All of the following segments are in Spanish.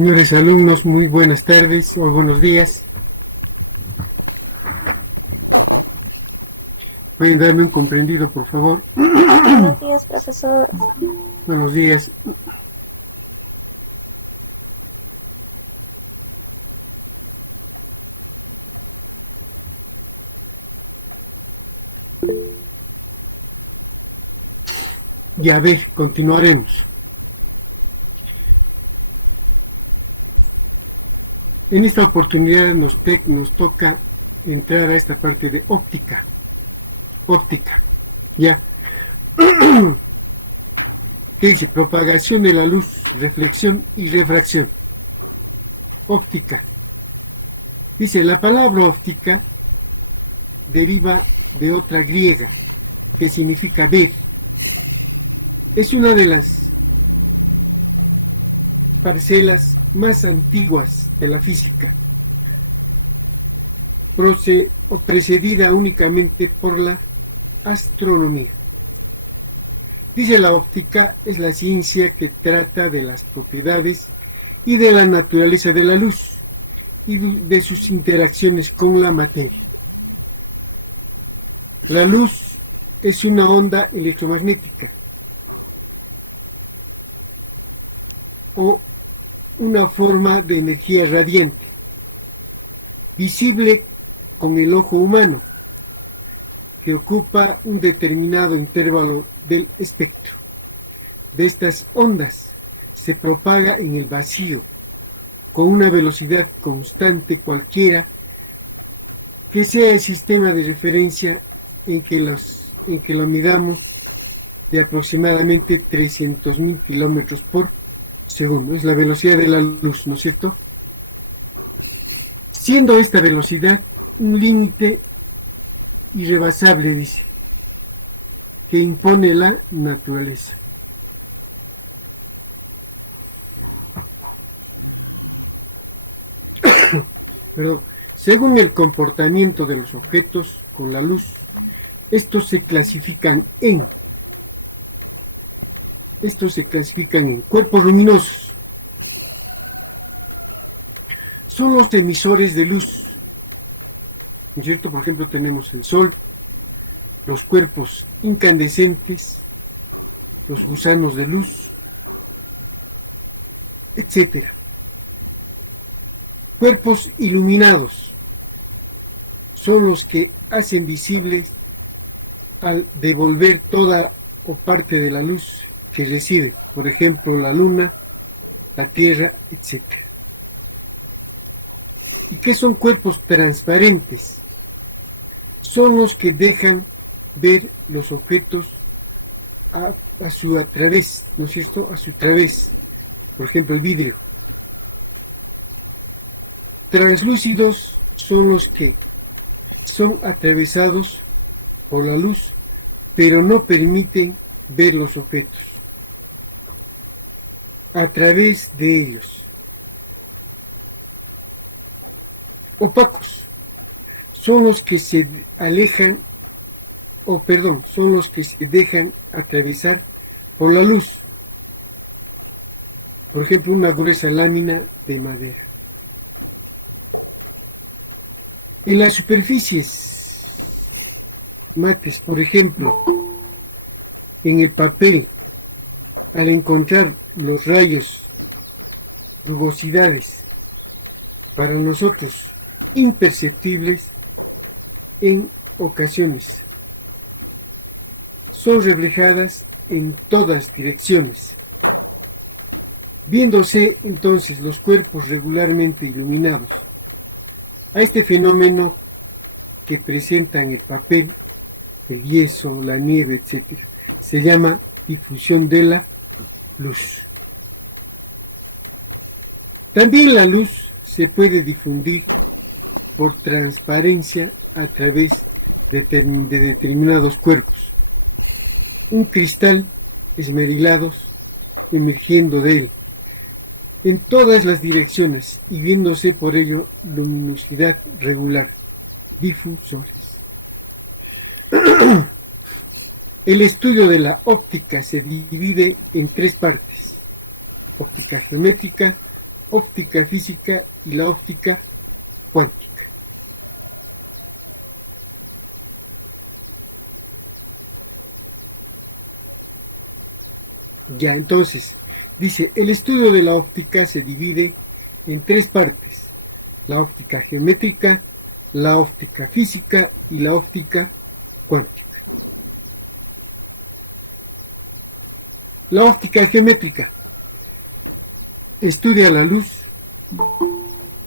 Señores alumnos, muy buenas tardes o buenos días. ¿Pueden darme un comprendido, por favor? Buenos días, profesor. Buenos días. Y a ver, continuaremos. En esta oportunidad nos toca entrar a esta parte de óptica. Óptica, ¿ya? ¿Qué dice? Propagación de la luz, reflexión y refracción. Óptica. Dice, la palabra óptica deriva de otra griega, que significa ver. Es una de las parcelas más antiguas de la física, precedida únicamente por la astronomía. Dice, la óptica es la ciencia que trata de las propiedades y de la naturaleza de la luz y de sus interacciones con la materia. La luz es una onda electromagnética o una forma de energía radiante, visible con el ojo humano, que ocupa un determinado intervalo del espectro. De estas ondas se propaga en el vacío con una velocidad constante cualquiera que sea el sistema de referencia en que lo midamos, de aproximadamente 300.000 kilómetros por segundo. Es la velocidad de la luz, ¿no es cierto? Siendo esta velocidad un límite irrebasable, dice, que impone la naturaleza. Perdón. Según el comportamiento de los objetos con la luz, estos se clasifican en cuerpos luminosos. Son los emisores de luz, ¿no es cierto? Por ejemplo, tenemos el sol, los cuerpos incandescentes, los gusanos de luz, etc. Cuerpos iluminados son los que hacen visibles al devolver toda o parte de la luz que recibe, por ejemplo, la luna, la tierra, etc. ¿Y qué son cuerpos transparentes? Son los que dejan ver los objetos a través, ¿no es cierto? A su través, por ejemplo, el vidrio. Translúcidos son los que son atravesados por la luz, pero no permiten ver los objetos a través de ellos. Opacos son los que se alejan, son los que se dejan atravesar por la luz. Por ejemplo, una gruesa lámina de madera. En las superficies mates, por ejemplo, en el papel, al encontrar los rayos, rugosidades, para nosotros imperceptibles en ocasiones, son reflejadas en todas direcciones. Viéndose entonces los cuerpos regularmente iluminados, a este fenómeno que presentan el papel, el yeso, la nieve, etc., se llama difusión de la luz. También la luz se puede difundir por transparencia a través de determinados cuerpos. Un cristal esmerilado emergiendo de él en todas las direcciones y viéndose por ello luminosidad regular, difusores. El estudio de la óptica se divide en tres partes: óptica geométrica, óptica física y la óptica cuántica. Ya, entonces, dice, el estudio de la óptica se divide en tres partes: la óptica geométrica, la óptica física y la óptica cuántica. La óptica geométrica estudia la luz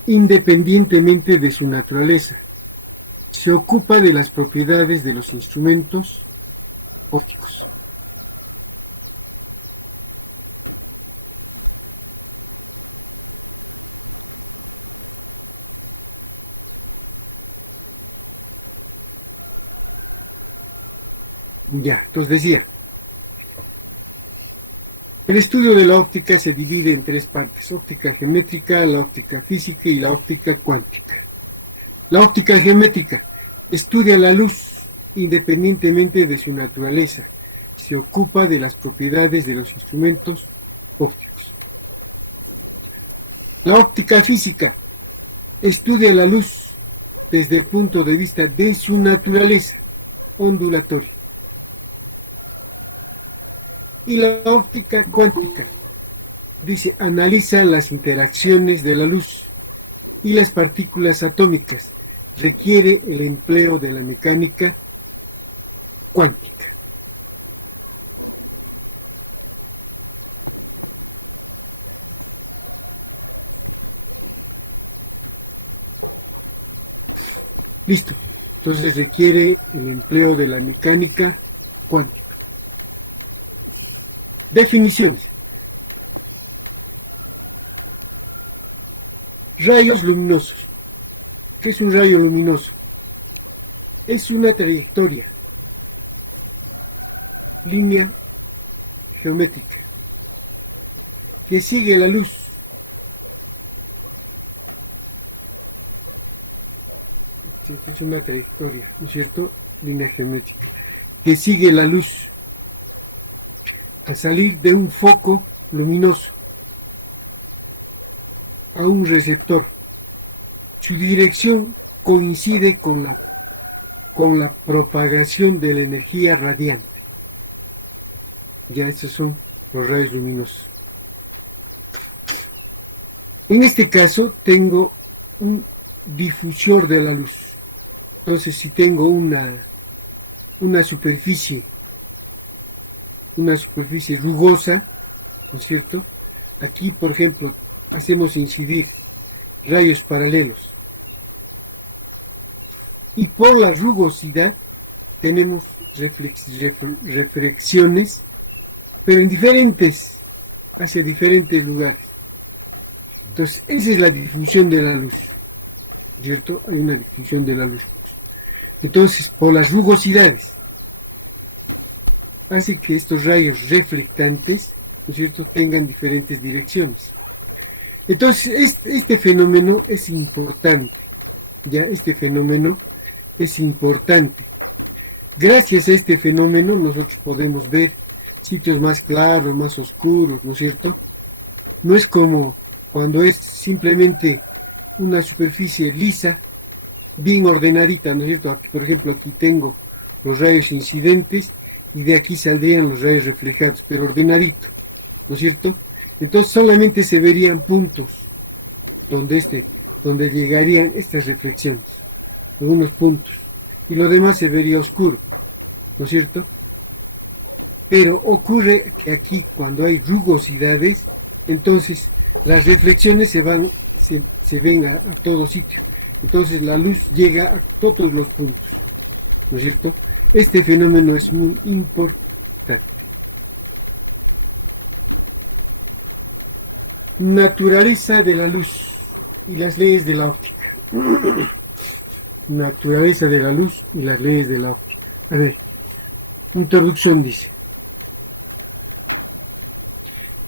independientemente de su naturaleza. Se ocupa de las propiedades de los instrumentos ópticos. Ya, entonces decía, el estudio de la óptica se divide en tres partes: óptica geométrica, la óptica física y la óptica cuántica. La óptica geométrica estudia la luz independientemente de su naturaleza. Se ocupa de las propiedades de los instrumentos ópticos. La óptica física estudia la luz desde el punto de vista de su naturaleza ondulatoria. Y la óptica cuántica, dice, analiza las interacciones de la luz y las partículas atómicas. Requiere el empleo de la mecánica cuántica. Listo. Entonces requiere el empleo de la mecánica cuántica. Definiciones. Rayos luminosos. ¿Qué es un rayo luminoso? Es una trayectoria, línea geométrica, que sigue la luz. Es una trayectoria, ¿no es cierto? Línea geométrica, que sigue la luz al salir de un foco luminoso a un receptor. Su dirección coincide con la propagación de la energía radiante. Ya estos son los rayos luminosos. En este caso tengo un difusor de la luz. Entonces, si tengo una superficie rugosa, ¿no es cierto? Aquí, por ejemplo, hacemos incidir rayos paralelos. Y por la rugosidad tenemos reflexiones, pero hacia diferentes lugares. Entonces, esa es la difusión de la luz, ¿cierto? Hay una difusión de la luz. Entonces, por las rugosidades, hace que estos rayos reflectantes, ¿no es cierto?, tengan diferentes direcciones. Entonces, este fenómeno es importante, ya este fenómeno es importante. Gracias a este fenómeno nosotros podemos ver sitios más claros, más oscuros, ¿no es cierto? No es como cuando es simplemente una superficie lisa, bien ordenadita, ¿no es cierto? Aquí, por ejemplo, aquí tengo los rayos incidentes y de aquí saldrían los rayos reflejados, pero ordenadito, ¿no es cierto? Entonces solamente se verían puntos donde llegarían estas reflexiones, algunos puntos, y lo demás se vería oscuro, ¿no es cierto? Pero ocurre que aquí, cuando hay rugosidades, entonces las reflexiones se ven a todo sitio. Entonces la luz llega a todos los puntos, ¿no es cierto? Este fenómeno es muy importante. Naturaleza de la luz y las leyes de la óptica. Naturaleza de la luz y las leyes de la óptica. A ver, introducción dice: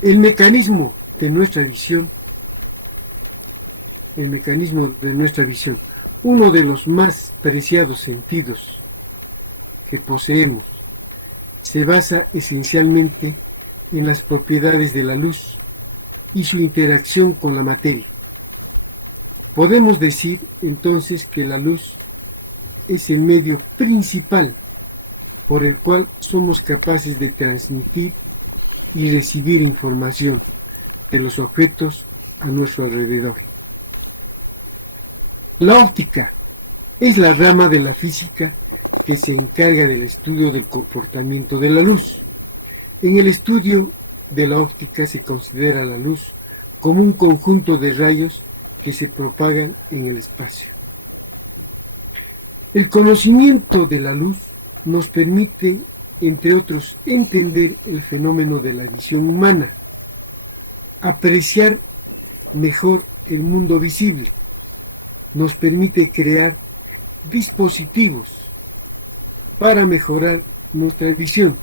el mecanismo de nuestra visión, uno de los más preciados sentidos que poseemos, se basa esencialmente en las propiedades de la luz y su interacción con la materia. Podemos decir entonces que la luz es el medio principal por el cual somos capaces de transmitir y recibir información de los objetos a nuestro alrededor. La óptica es la rama de la física que se encarga del estudio del comportamiento de la luz. En el estudio de la óptica se considera la luz como un conjunto de rayos que se propagan en el espacio. El conocimiento de la luz nos permite, entre otros, entender el fenómeno de la visión humana, apreciar mejor el mundo visible, nos permite crear dispositivos para mejorar nuestra visión,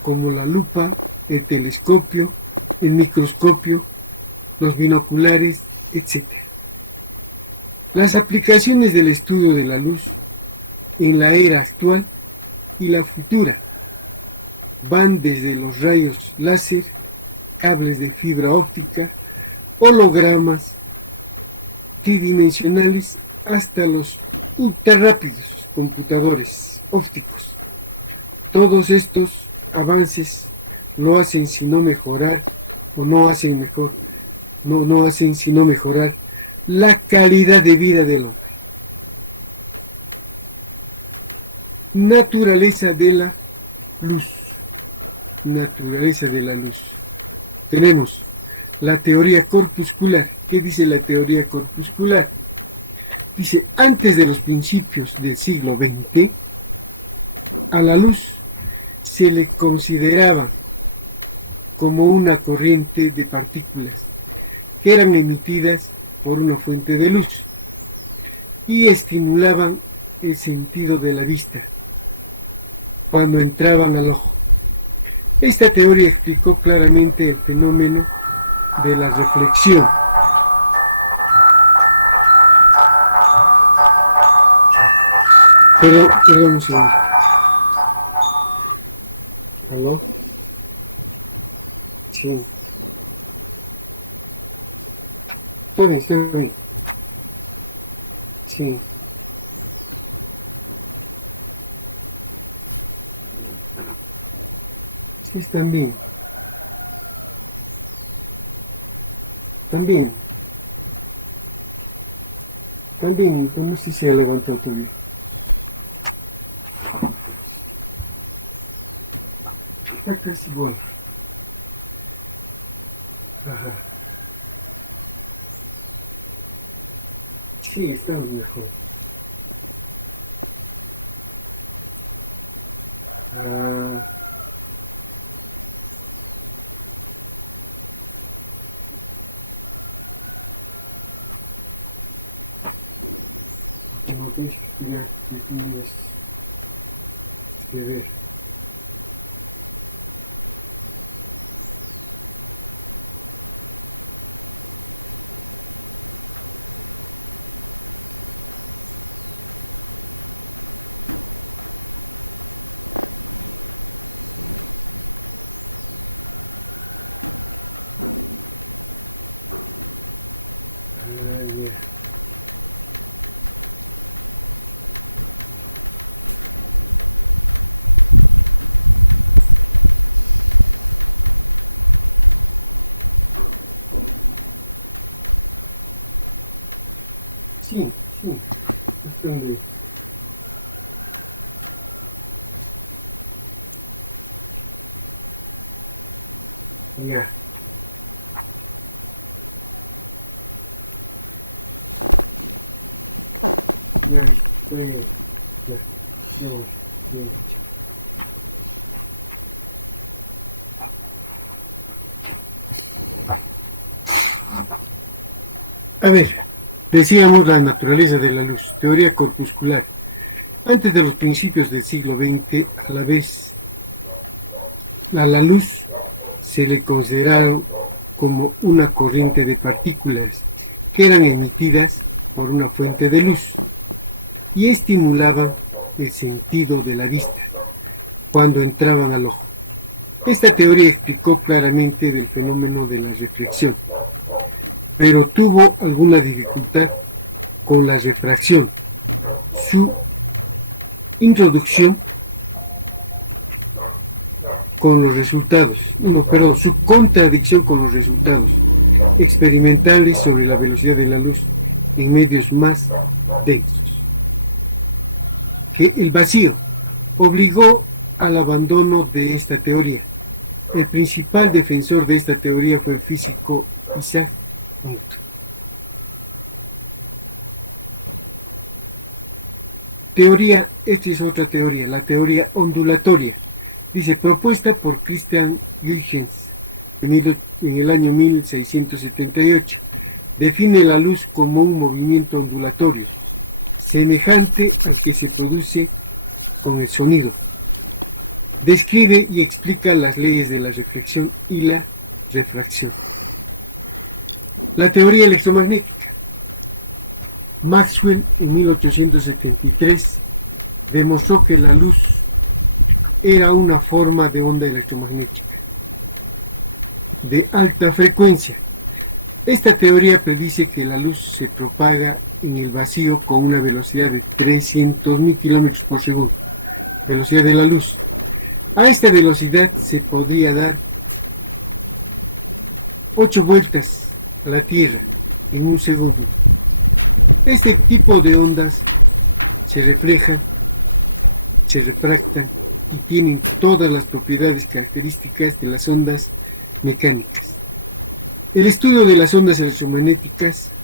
como la lupa, el telescopio, el microscopio, los binoculares, etc. Las aplicaciones del estudio de la luz en la era actual y la futura van desde los rayos láser, cables de fibra óptica, hologramas tridimensionales, hasta los ultrarrápidos computadores ópticos. Todos estos avances no hacen sino mejorar, o no hacen mejor, no hacen sino mejorar la calidad de vida del hombre. Naturaleza de la luz. Naturaleza de la luz. Tenemos la teoría corpuscular. ¿Qué dice la teoría corpuscular? Dice, antes de los principios del siglo XX, a la luz se le consideraba como una corriente de partículas que eran emitidas por una fuente de luz y estimulaban el sentido de la vista cuando entraban al ojo. Esta teoría explicó claramente el fenómeno de la reflexión. Perdón un segundo. ¿Aló? Sí. Estoy bien. Sí. Sí, también. También, no sé si ha levantado todavía. Está casi igual. Ajá. Sí, está mejor. Ah, no tienes que cuidar que tienes que ver. Ah, ya. Sí, cuestión de... Ya, ya, ya, voy. A ver, decíamos la naturaleza de la luz, teoría corpuscular. Antes de los principios del siglo XX, a la luz se le consideraron como una corriente de partículas que eran emitidas por una fuente de luz y estimulaban el sentido de la vista cuando entraban al ojo. Esta teoría explicó claramente del fenómeno de la reflexión, pero tuvo alguna dificultad con la refracción. Su introducción con los resultados, su contradicción con los resultados experimentales sobre la velocidad de la luz en medios más densos. Que el vacío obligó al abandono de esta teoría. El principal defensor de esta teoría fue el físico Isaac Newton. Esta es otra teoría, la teoría ondulatoria. Dice, propuesta por Christian Huygens en el año 1678. Define la luz como un movimiento ondulatorio, semejante al que se produce con el sonido. Describe y explica las leyes de la reflexión y la refracción. La teoría electromagnética. Maxwell en 1873 demostró que la luz era una forma de onda electromagnética de alta frecuencia. Esta teoría predice que la luz se propaga en el vacío con una velocidad de 300.000 kilómetros por segundo, velocidad de la luz. A esta velocidad se podría dar 8 vueltas a la Tierra en un segundo. Este tipo de ondas se reflejan, se refractan y tienen todas las propiedades características de las ondas mecánicas. El estudio de las ondas electromagnéticas,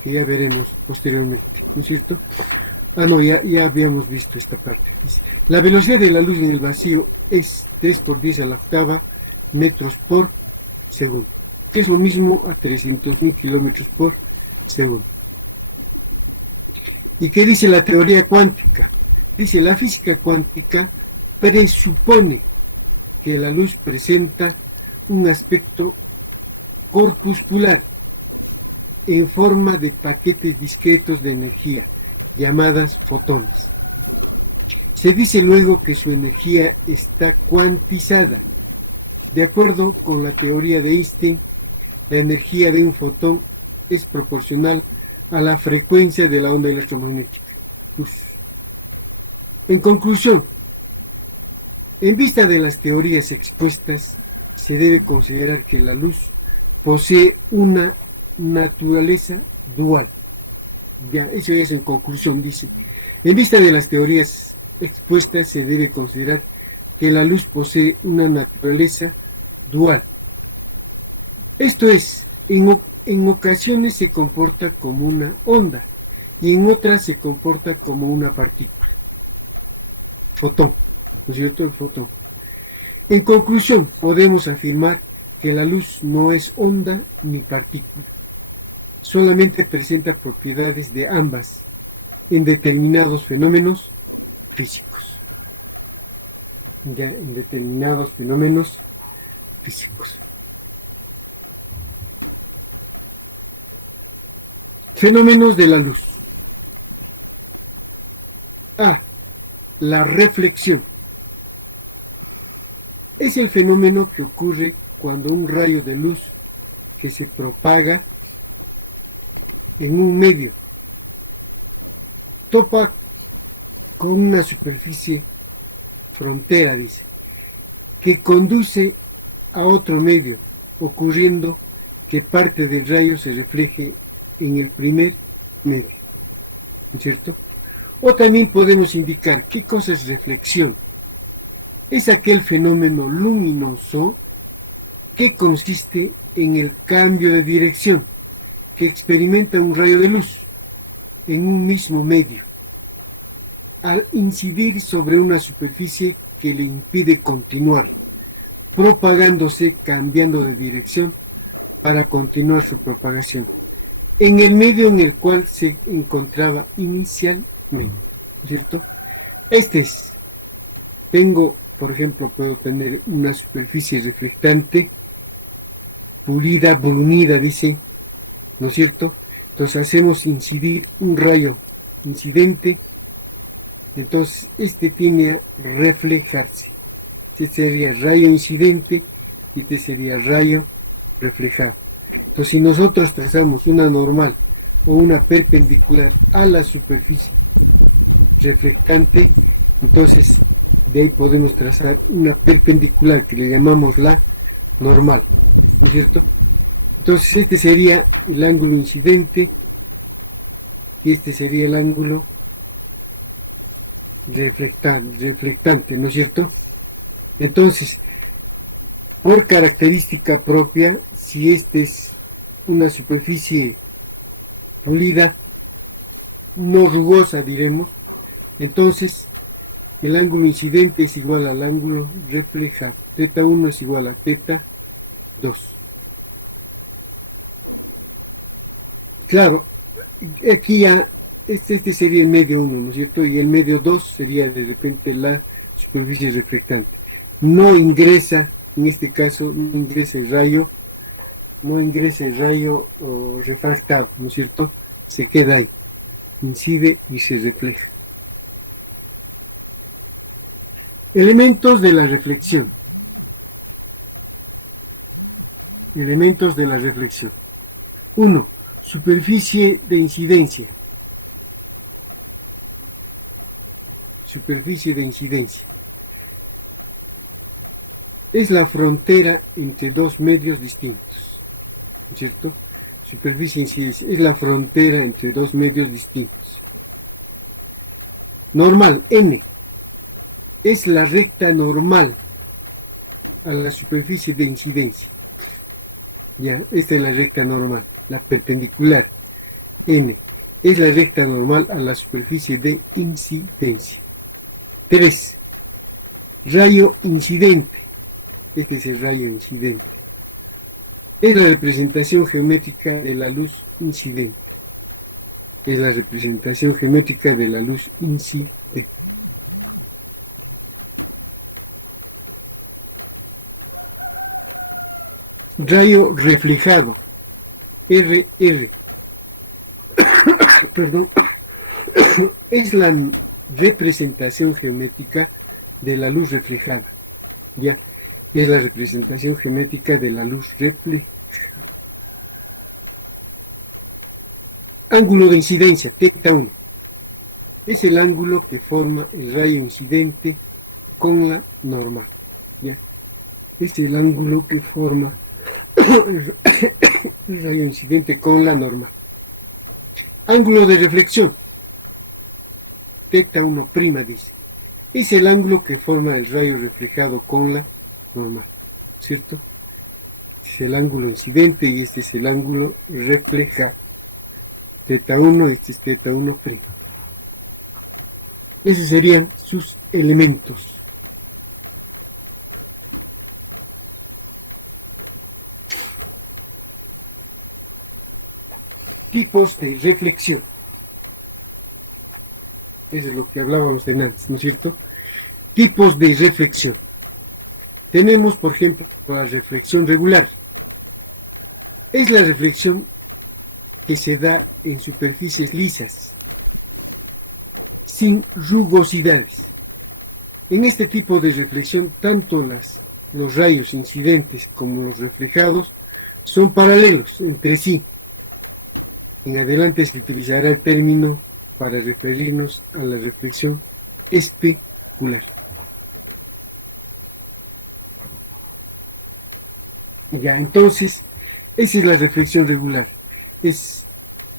que ya veremos posteriormente, ¿no es cierto? Ya habíamos visto esta parte. Dice, la velocidad de la luz en el vacío es 3 por 10 a la octava metros por segundo, que es lo mismo a 300.000 kilómetros por segundo. ¿Y qué dice la teoría cuántica? Dice, la física cuántica presupone que la luz presenta un aspecto corpuscular en forma de paquetes discretos de energía, llamadas fotones. Se dice luego que su energía está cuantizada. De acuerdo con la teoría de Einstein, la energía de un fotón es proporcional a la frecuencia de la onda electromagnética. En conclusión, en vista de las teorías expuestas, se debe considerar que la luz posee una naturaleza dual. Ya, eso es en conclusión, dice. En vista de las teorías expuestas, se debe considerar que la luz posee una naturaleza dual. Esto es, en ocasiones se comporta como una onda y en otras se comporta como una partícula. Fotón, ¿no es cierto? El fotón. En conclusión, podemos afirmar que la luz no es onda ni partícula. Solamente presenta propiedades de ambas en determinados fenómenos físicos. Ya en determinados fenómenos físicos. Fenómenos de la luz. A. La reflexión. Es el fenómeno que ocurre cuando un rayo de luz que se propaga en un medio topa con una superficie frontera, dice, que conduce a otro medio, ocurriendo que parte del rayo se refleje en el primer medio, ¿no es cierto? O también podemos indicar qué cosa es reflexión. Es aquel fenómeno luminoso que consiste en el cambio de dirección que experimenta un rayo de luz en un mismo medio, al incidir sobre una superficie que le impide continuar, propagándose, cambiando de dirección para continuar su propagación, en el medio en el cual se encontraba inicialmente, ¿no es cierto? Por ejemplo, puedo tener una superficie reflectante, pulida, brunida, dice, ¿no es cierto? Entonces hacemos incidir un rayo incidente, entonces tiene a reflejarse, Este sería rayo incidente y este sería rayo reflejado. Entonces, si nosotros trazamos una normal o una perpendicular a la superficie reflectante, entonces de ahí podemos trazar una perpendicular que le llamamos la normal, ¿no es cierto? Entonces este sería el ángulo incidente y este sería el ángulo reflectante, ¿no es cierto? Entonces, por característica propia, si esta es una superficie pulida, no rugosa, diremos, entonces el ángulo incidente es igual al ángulo reflejado. Teta 1 es igual a teta 2. Claro, aquí ya, este sería el medio 1, ¿no es cierto? Y el medio 2 sería de repente la superficie reflectante. No ingresa, en este caso, no ingresa el rayo refractado, ¿no es cierto? Se queda ahí, incide y se refleja. Elementos de la reflexión. Elementos de la reflexión. 1. Superficie de incidencia. Superficie de incidencia. Es la frontera entre dos medios distintos, ¿no es cierto? Superficie de incidencia es la frontera entre dos medios distintos. Normal, N, es la recta normal a la superficie de incidencia. Ya, esta es la recta normal, la perpendicular. N es la recta normal a la superficie de incidencia. 3. Rayo incidente. Este es el rayo incidente. Es la representación geométrica de la luz incidente. Es la representación geométrica de la luz incidente. Rayo reflejado. RR. Perdón. Es la representación geométrica de la luz reflejada. Ya. Es la representación geométrica de la luz reflejada. Ángulo de incidencia, teta 1. Es el ángulo que forma el rayo incidente con la normal. ¿Ya? Es el ángulo que forma el rayo incidente con la normal. Ángulo de reflexión, teta 1', dice. Es el ángulo que forma el rayo reflejado con la normal, ¿cierto? Es el ángulo incidente y este es el ángulo reflejado. Teta 1, este es teta 1'. Esos serían sus elementos. Tipos de reflexión. Eso es lo que hablábamos de antes, ¿no es cierto? Tipos de reflexión. Tenemos, por ejemplo, la reflexión regular. Es la reflexión que se da en superficies lisas, sin rugosidades. En este tipo de reflexión, tanto los rayos incidentes como los reflejados son paralelos entre sí. En adelante se utilizará el término para referirnos a la reflexión especular. Ya, entonces, esa es la reflexión regular. Es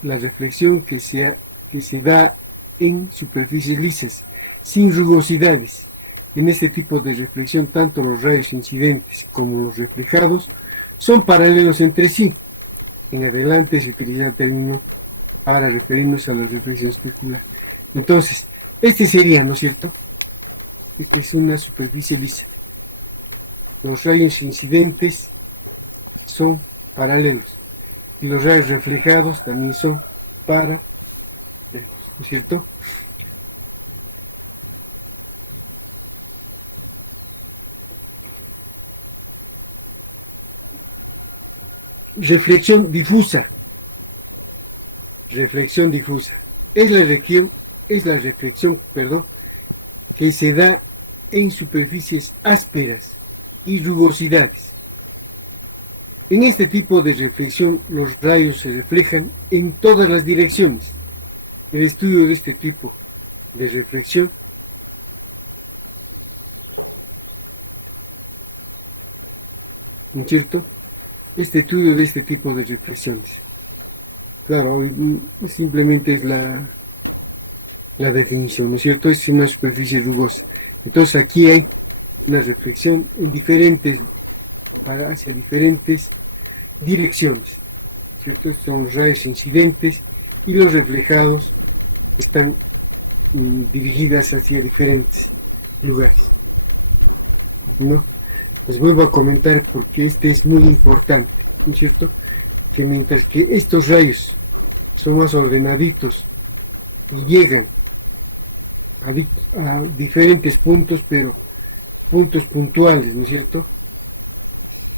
la reflexión que se da en superficies lisas, sin rugosidades. En este tipo de reflexión, tanto los rayos incidentes como los reflejados son paralelos entre sí. En adelante se utiliza el término para referirnos a la reflexión especular. Entonces, este sería, ¿no es cierto? Esta es una superficie lisa. Los rayos incidentes son paralelos y los rayos reflejados también son paralelos, ¿no es cierto? Reflexión difusa. Reflexión difusa. Es la reflexión, que se da en superficies ásperas y rugosidades. En este tipo de reflexión, los rayos se reflejan en todas las direcciones. El estudio de este tipo de reflexión ¿no es cierto? Este estudio de este tipo de reflexiones. Claro, simplemente es la definición, ¿no es cierto? Es una superficie rugosa. Entonces aquí hay una reflexión en hacia diferentes direcciones, ¿cierto? Son rayos incidentes y los reflejados están dirigidas hacia diferentes lugares, ¿no? Les vuelvo a comentar porque este es muy importante, ¿no es cierto? Que mientras que estos rayos son más ordenaditos y llegan a diferentes puntos, pero puntos puntuales, ¿no es cierto?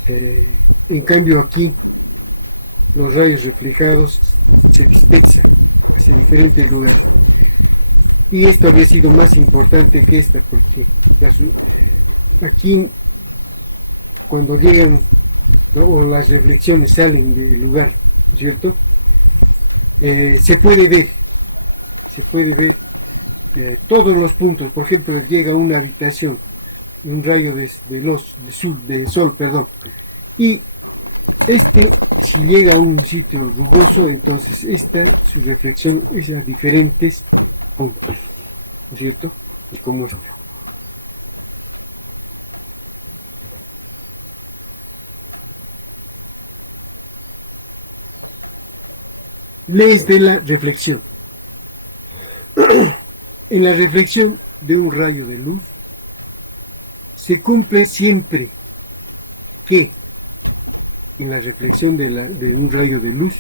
En cambio aquí los rayos reflejados se dispersan hacia diferentes lugares. Y esto había sido más importante que esta, porque aquí cuando llegan, ¿no? O las reflexiones salen del lugar, ¿no es cierto? Se puede ver todos los puntos. Por ejemplo, llega a una habitación, un rayo de sol, perdón, y si llega a un sitio rugoso, entonces su reflexión es a diferentes puntos, ¿no es cierto? Es como esta. Leyes de la reflexión. En la reflexión de un rayo de luz, se cumple siempre que, en la reflexión de un rayo de luz,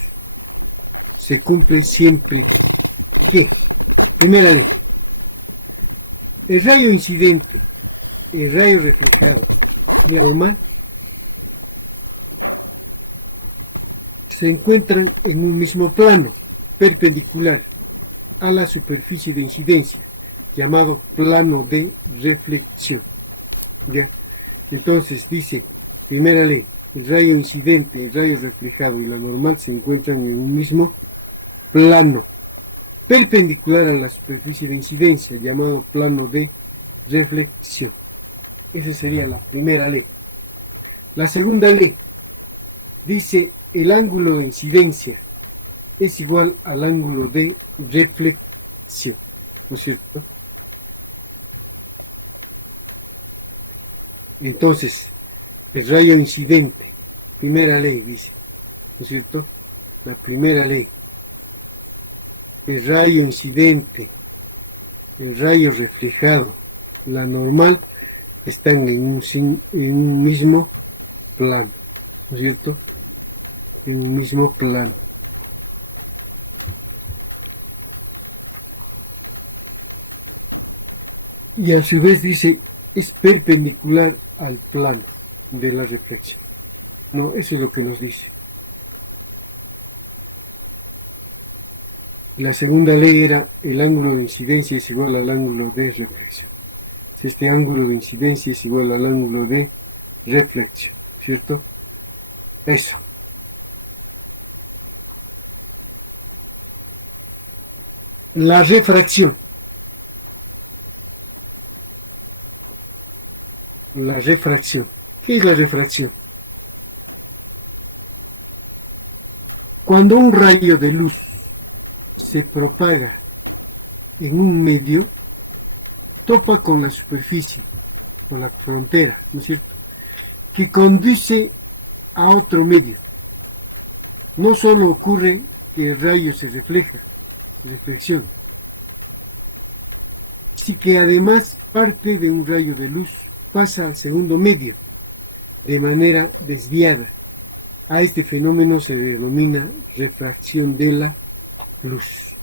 se cumple siempre que, primera ley, el rayo incidente, el rayo reflejado y la normal se encuentran en un mismo plano perpendicular a la superficie de incidencia, llamado plano de reflexión. ¿Ya? Entonces dice, primera ley, el rayo incidente, el rayo reflejado y la normal se encuentran en un mismo plano perpendicular a la superficie de incidencia, llamado plano de reflexión. Esa sería la primera ley. La segunda ley dice, el ángulo de incidencia es igual al ángulo de reflexión, ¿no es cierto? Entonces, el rayo incidente, primera ley, dice, ¿no es cierto? La primera ley. El rayo incidente, el rayo reflejado, la normal, están en un mismo plano, ¿no es cierto? En un mismo plano. Y a su vez dice, es perpendicular al plano de la reflexión. No, eso es lo que nos dice. La segunda ley era el ángulo de incidencia es igual al ángulo de reflexión. Este ángulo de incidencia es igual al ángulo de reflexión, ¿cierto? Eso. La refracción. La refracción. ¿Qué es la refracción? Cuando un rayo de luz se propaga en un medio, topa con la superficie, con la frontera, ¿no es cierto?, que conduce a otro medio. No solo ocurre que el rayo se reflexión, sino que además parte de un rayo de luz pasa al segundo medio de manera desviada. A este fenómeno se denomina refracción de la luz.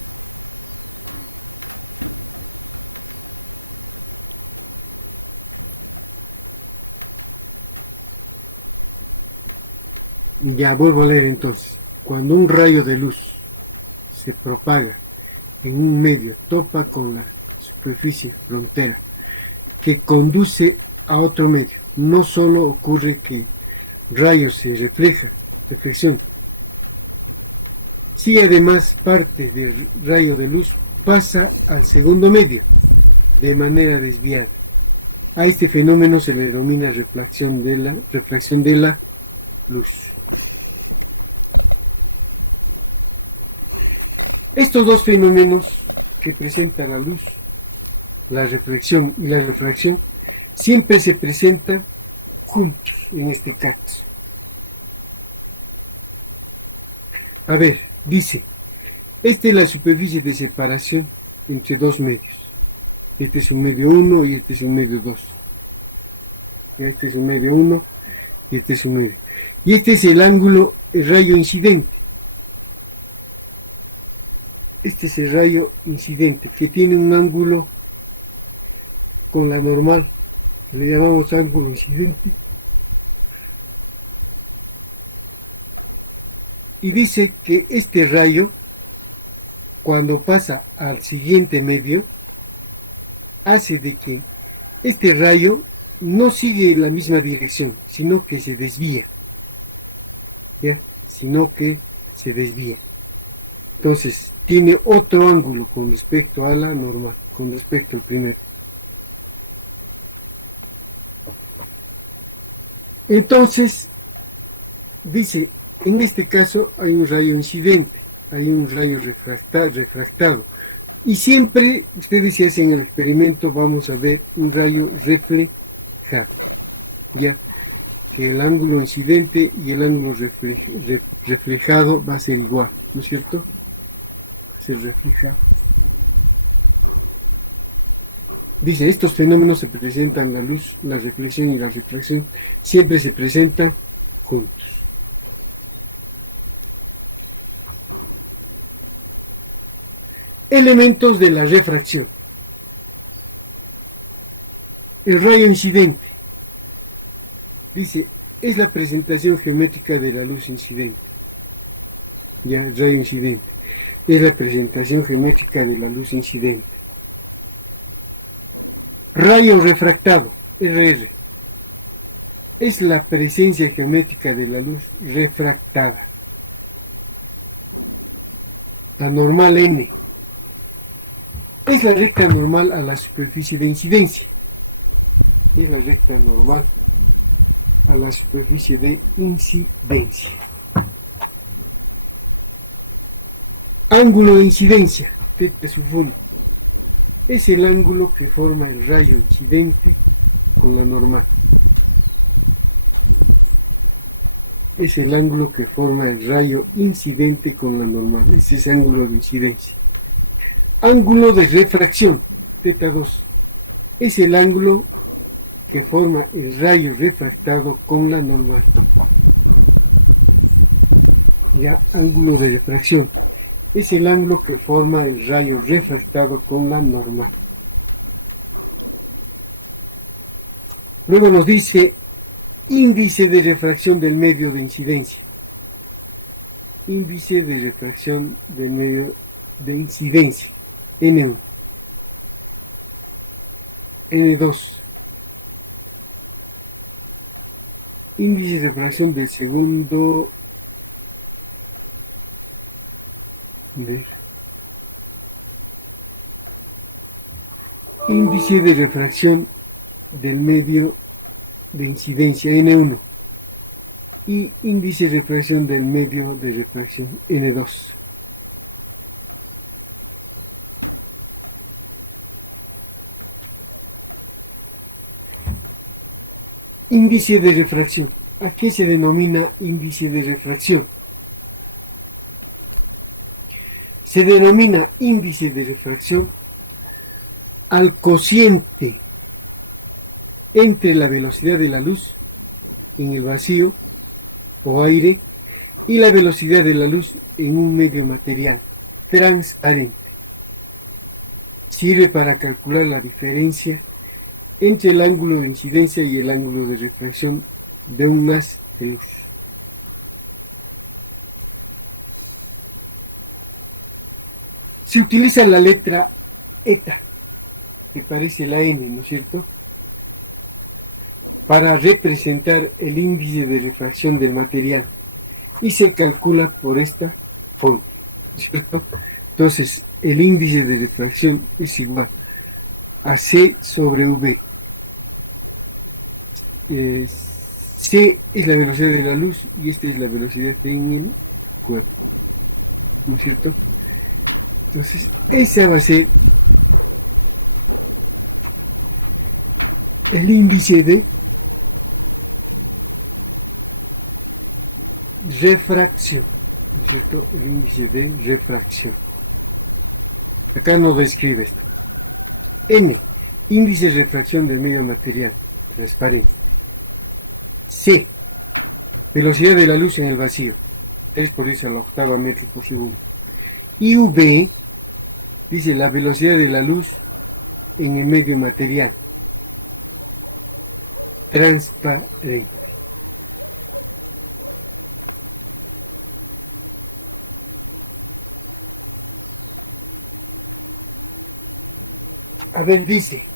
Ya vuelvo a leer entonces. Cuando un rayo de luz se propaga en un medio, topa con la superficie frontera, que conduce a otro medio. No solo ocurre que rayo se reflexión, si además parte del rayo de luz pasa al segundo medio de manera desviada. A este fenómeno se le denomina refracción de la luz. Estos dos fenómenos que presenta la luz, la reflexión y la refracción, siempre se presentan juntos en este caso. A ver, dice, esta es la superficie de separación entre dos medios. Este es un medio 1 y este es un medio 2. Este es un medio 1 y este es un medio. Y este es el ángulo, el rayo incidente. Este es el rayo incidente, que tiene un ángulo con la normal, que le llamamos ángulo incidente. Y dice que este rayo, cuando pasa al siguiente medio, hace de que este rayo no sigue la misma dirección, sino que se desvía. ¿Ya? Sino que se desvía. Entonces, tiene otro ángulo con respecto a la normal, con respecto al primero. Entonces, dice, en este caso hay un rayo incidente, hay un rayo refractado. Y siempre, ustedes si hacen el experimento, vamos a ver un rayo reflejado. Ya, que el ángulo incidente y el ángulo reflejado va a ser igual, ¿no es cierto? Se refleja. Dice, estos fenómenos se presentan, la luz, la reflexión y la refracción, siempre se presentan juntos. Elementos de la refracción. El rayo incidente. Dice, es la presentación geométrica de la luz incidente. Ya, el rayo incidente. Es la presentación geométrica de la luz incidente. Rayo refractado, RR. Es la presencia geométrica de la luz refractada. La normal N. Es la recta normal a la superficie de incidencia. Es la recta normal a la superficie de incidencia. Ángulo de incidencia, θ sub 1. Es el ángulo que forma el rayo incidente con la normal. Es el ángulo que forma el rayo incidente con la normal. Ese es el ángulo de incidencia. Ángulo de refracción, θ2. Es el ángulo que forma el rayo refractado con la normal. Ya, ángulo de refracción. Es el ángulo que forma el rayo refractado con la normal. Luego nos dice índice de refracción del medio de incidencia. Índice de refracción del medio de incidencia. N1. N2. Índice de refracción del segundo. Índice de refracción del medio de incidencia N1 y índice de refracción del medio de refracción N2. Índice de refracción. ¿A qué se denomina índice de refracción? Se denomina índice de refracción al cociente entre la velocidad de la luz en el vacío o aire y la velocidad de la luz en un medio material transparente. Sirve para calcular la diferencia entre el ángulo de incidencia y el ángulo de refracción de un haz de luz. Se utiliza la letra eta, que parece la N, ¿no es cierto? para representar el índice de refracción del material y se calcula por esta fórmula, ¿cierto? Entonces, el índice de refracción es igual a C sobre V. C es la velocidad de la luz y esta es la velocidad en el cuerpo, ¿no es cierto? Entonces, esa va a ser el índice de refracción, ¿no es cierto? El índice de refracción. Acá nos describe esto. N, índice de refracción del medio material, transparente. C, velocidad de la luz en el vacío, 3 por 10 a la octava metros por segundo. Y V, dice la velocidad de la luz en el medio material, transparente. A ver, dice,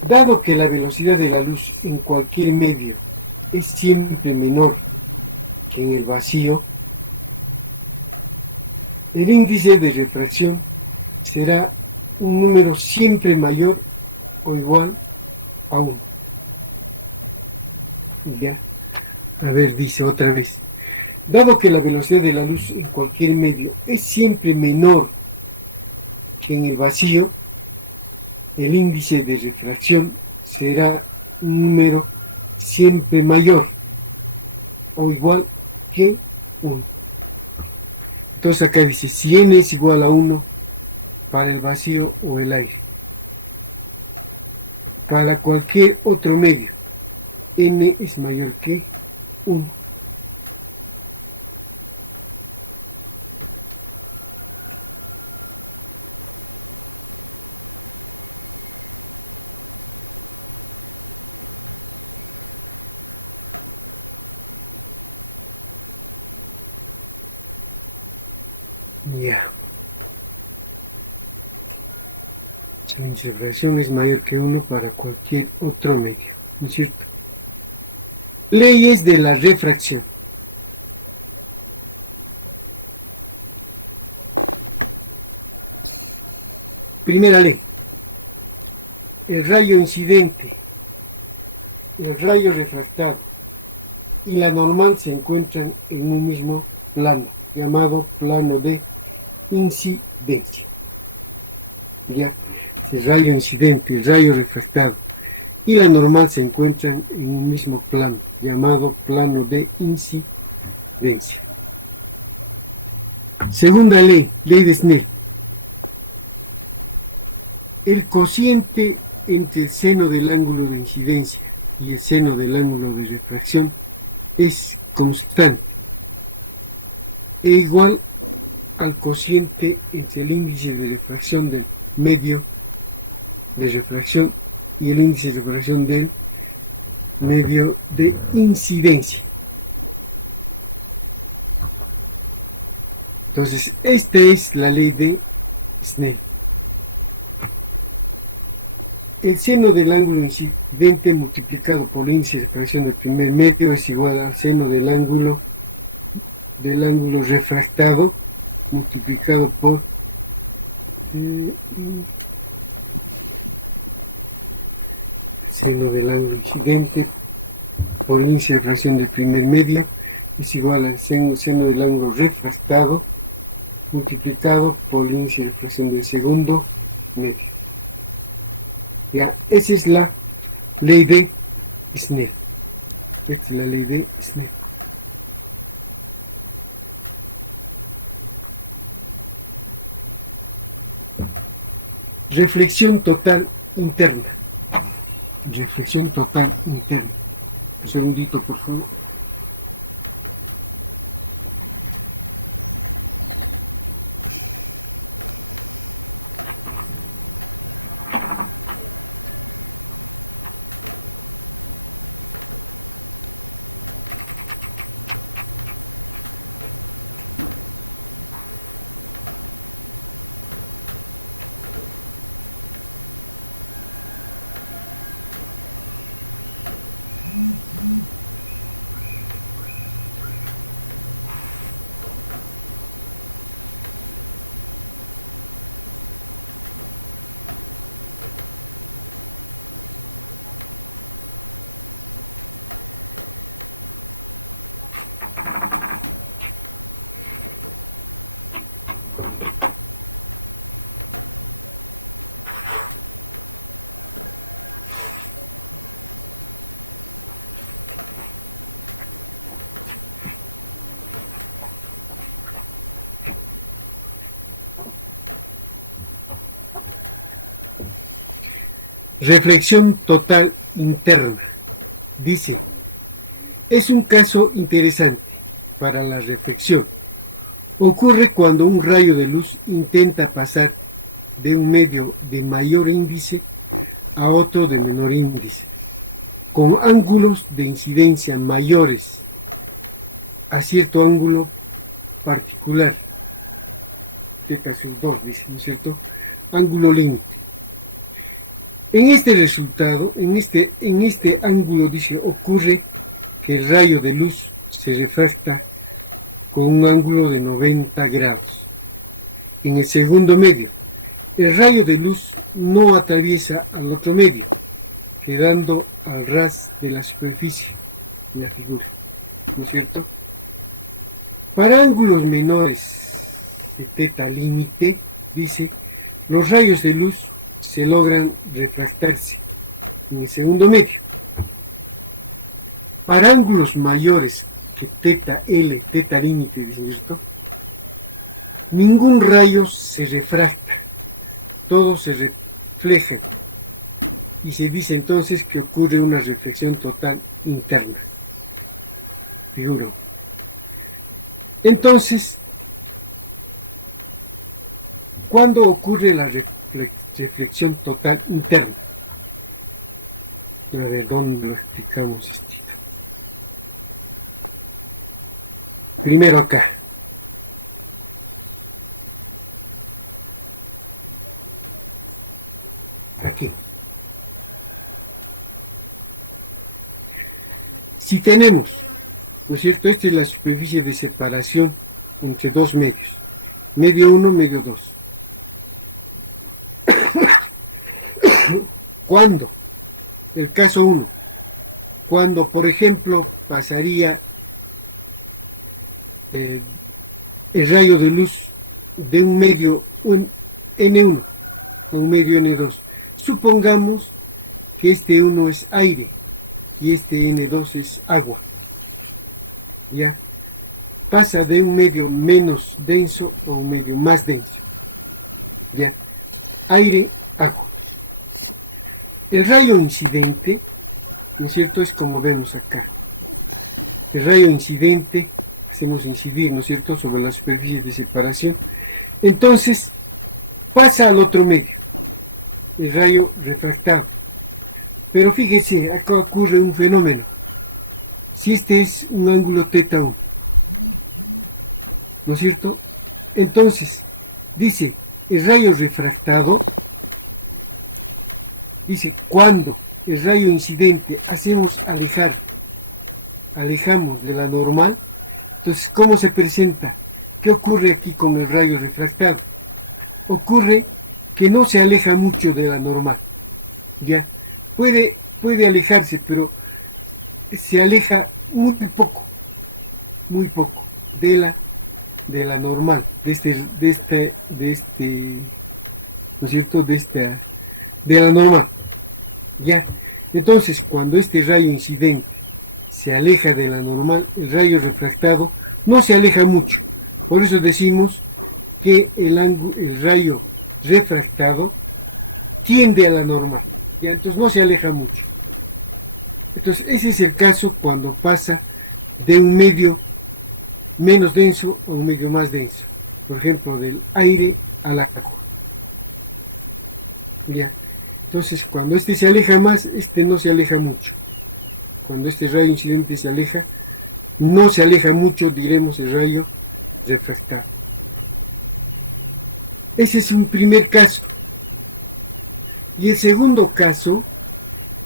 dado que la velocidad de la luz en cualquier medio es siempre menor que en el vacío, el índice de refracción será un número siempre mayor o igual a 1. ¿Ya? A ver, dice otra vez. Dado que la velocidad de la luz en cualquier medio es siempre menor que en el vacío, el índice de refracción será un número siempre mayor o igual que 1. Entonces acá dice, si n es igual a 1 para el vacío o el aire. Para cualquier otro medio, n es mayor que 1. Ya. La refracción es mayor que 1 para cualquier otro medio, ¿no es cierto? Leyes de la refracción. Primera ley. El rayo incidente, el rayo refractado y la normal se encuentran en un mismo plano, llamado plano de incidencia. ¿Ya? El rayo incidente, el rayo refractado y la normal se encuentran en un mismo plano, llamado plano de incidencia. Segunda ley, ley de Snell. El cociente entre el seno del ángulo de incidencia y el seno del ángulo de refracción es constante e igual al cociente entre el índice de refracción del medio de refracción y el índice de refracción del medio de incidencia. Entonces, esta es la ley de Snell. El seno del ángulo incidente multiplicado por el índice de refracción del primer medio es igual al seno del ángulo refractado multiplicado por seno del ángulo incidente por el índice de refracción del primer medio es igual al seno del ángulo refractado multiplicado por el índice de refracción del segundo medio. Ya, esa es la ley de Snell. Esta es la ley de Snell. Reflexión total interna. Reflexión total interna. Un segundito, por favor. Reflexión total interna. Dice, es un caso interesante para la reflexión. Ocurre cuando un rayo de luz intenta pasar de un medio de mayor índice a otro de menor índice, con ángulos de incidencia mayores a cierto ángulo particular, teta sub 2, dice, ¿no es cierto? Ángulo límite. En este resultado, en este ángulo, dice, ocurre que el rayo de luz se refracta con un ángulo de 90 grados. En el segundo medio, el rayo de luz no atraviesa al otro medio, quedando al ras de la superficie en la figura, ¿no es cierto? Para ángulos menores de teta límite, dice, los rayos de luz se logran refractarse en el segundo medio. Para ángulos mayores que teta L, teta límite, dice, ¿cierto? Ningún rayo se refracta, todos se reflejan y se dice entonces que ocurre una reflexión total interna. Figuro. Entonces, ¿cuándo ocurre la reflexión total interna? A ver, ¿dónde lo explicamos esto? Primero acá. Aquí. Si tenemos, ¿no es cierto? Esta es la superficie de separación entre dos medios. Medio 1, medio 2. ¿Cuándo? El caso 1. Cuando, por ejemplo, pasaría el rayo de luz de un medio N1 a un medio N2. Supongamos que este 1 es aire y este N2 es agua. ¿Ya? Pasa de un medio menos denso a un medio más denso. ¿Ya? Aire, agua. El rayo incidente, ¿no es cierto? Es como vemos acá. El rayo incidente, hacemos incidir, ¿no es cierto?, sobre las superficies de separación. Entonces, pasa al otro medio, el rayo refractado. Pero fíjese, acá ocurre un fenómeno. Si este es un ángulo teta 1, ¿no es cierto? Entonces, dice, el rayo refractado, dice, cuando el rayo incidente alejamos de la normal, entonces, ¿cómo se presenta? ¿Qué ocurre aquí con el rayo refractado? Ocurre que no se aleja mucho de la normal, ¿ya? Puede alejarse, pero se aleja muy poco de la normal, ¿no es cierto? De la normal, ¿ya? Entonces, cuando este rayo incidente se aleja de la normal, el rayo refractado no se aleja mucho. Por eso decimos que el rayo refractado tiende a la normal, ¿ya? Entonces no se aleja mucho. Entonces ese es el caso cuando pasa de un medio menos denso a un medio más denso. Por ejemplo, del aire al agua. ¿Ya? Entonces cuando este se aleja más, este no se aleja mucho. Cuando este rayo incidente se aleja, no se aleja mucho, diremos, el rayo refractado. Ese es un primer caso. Y el segundo caso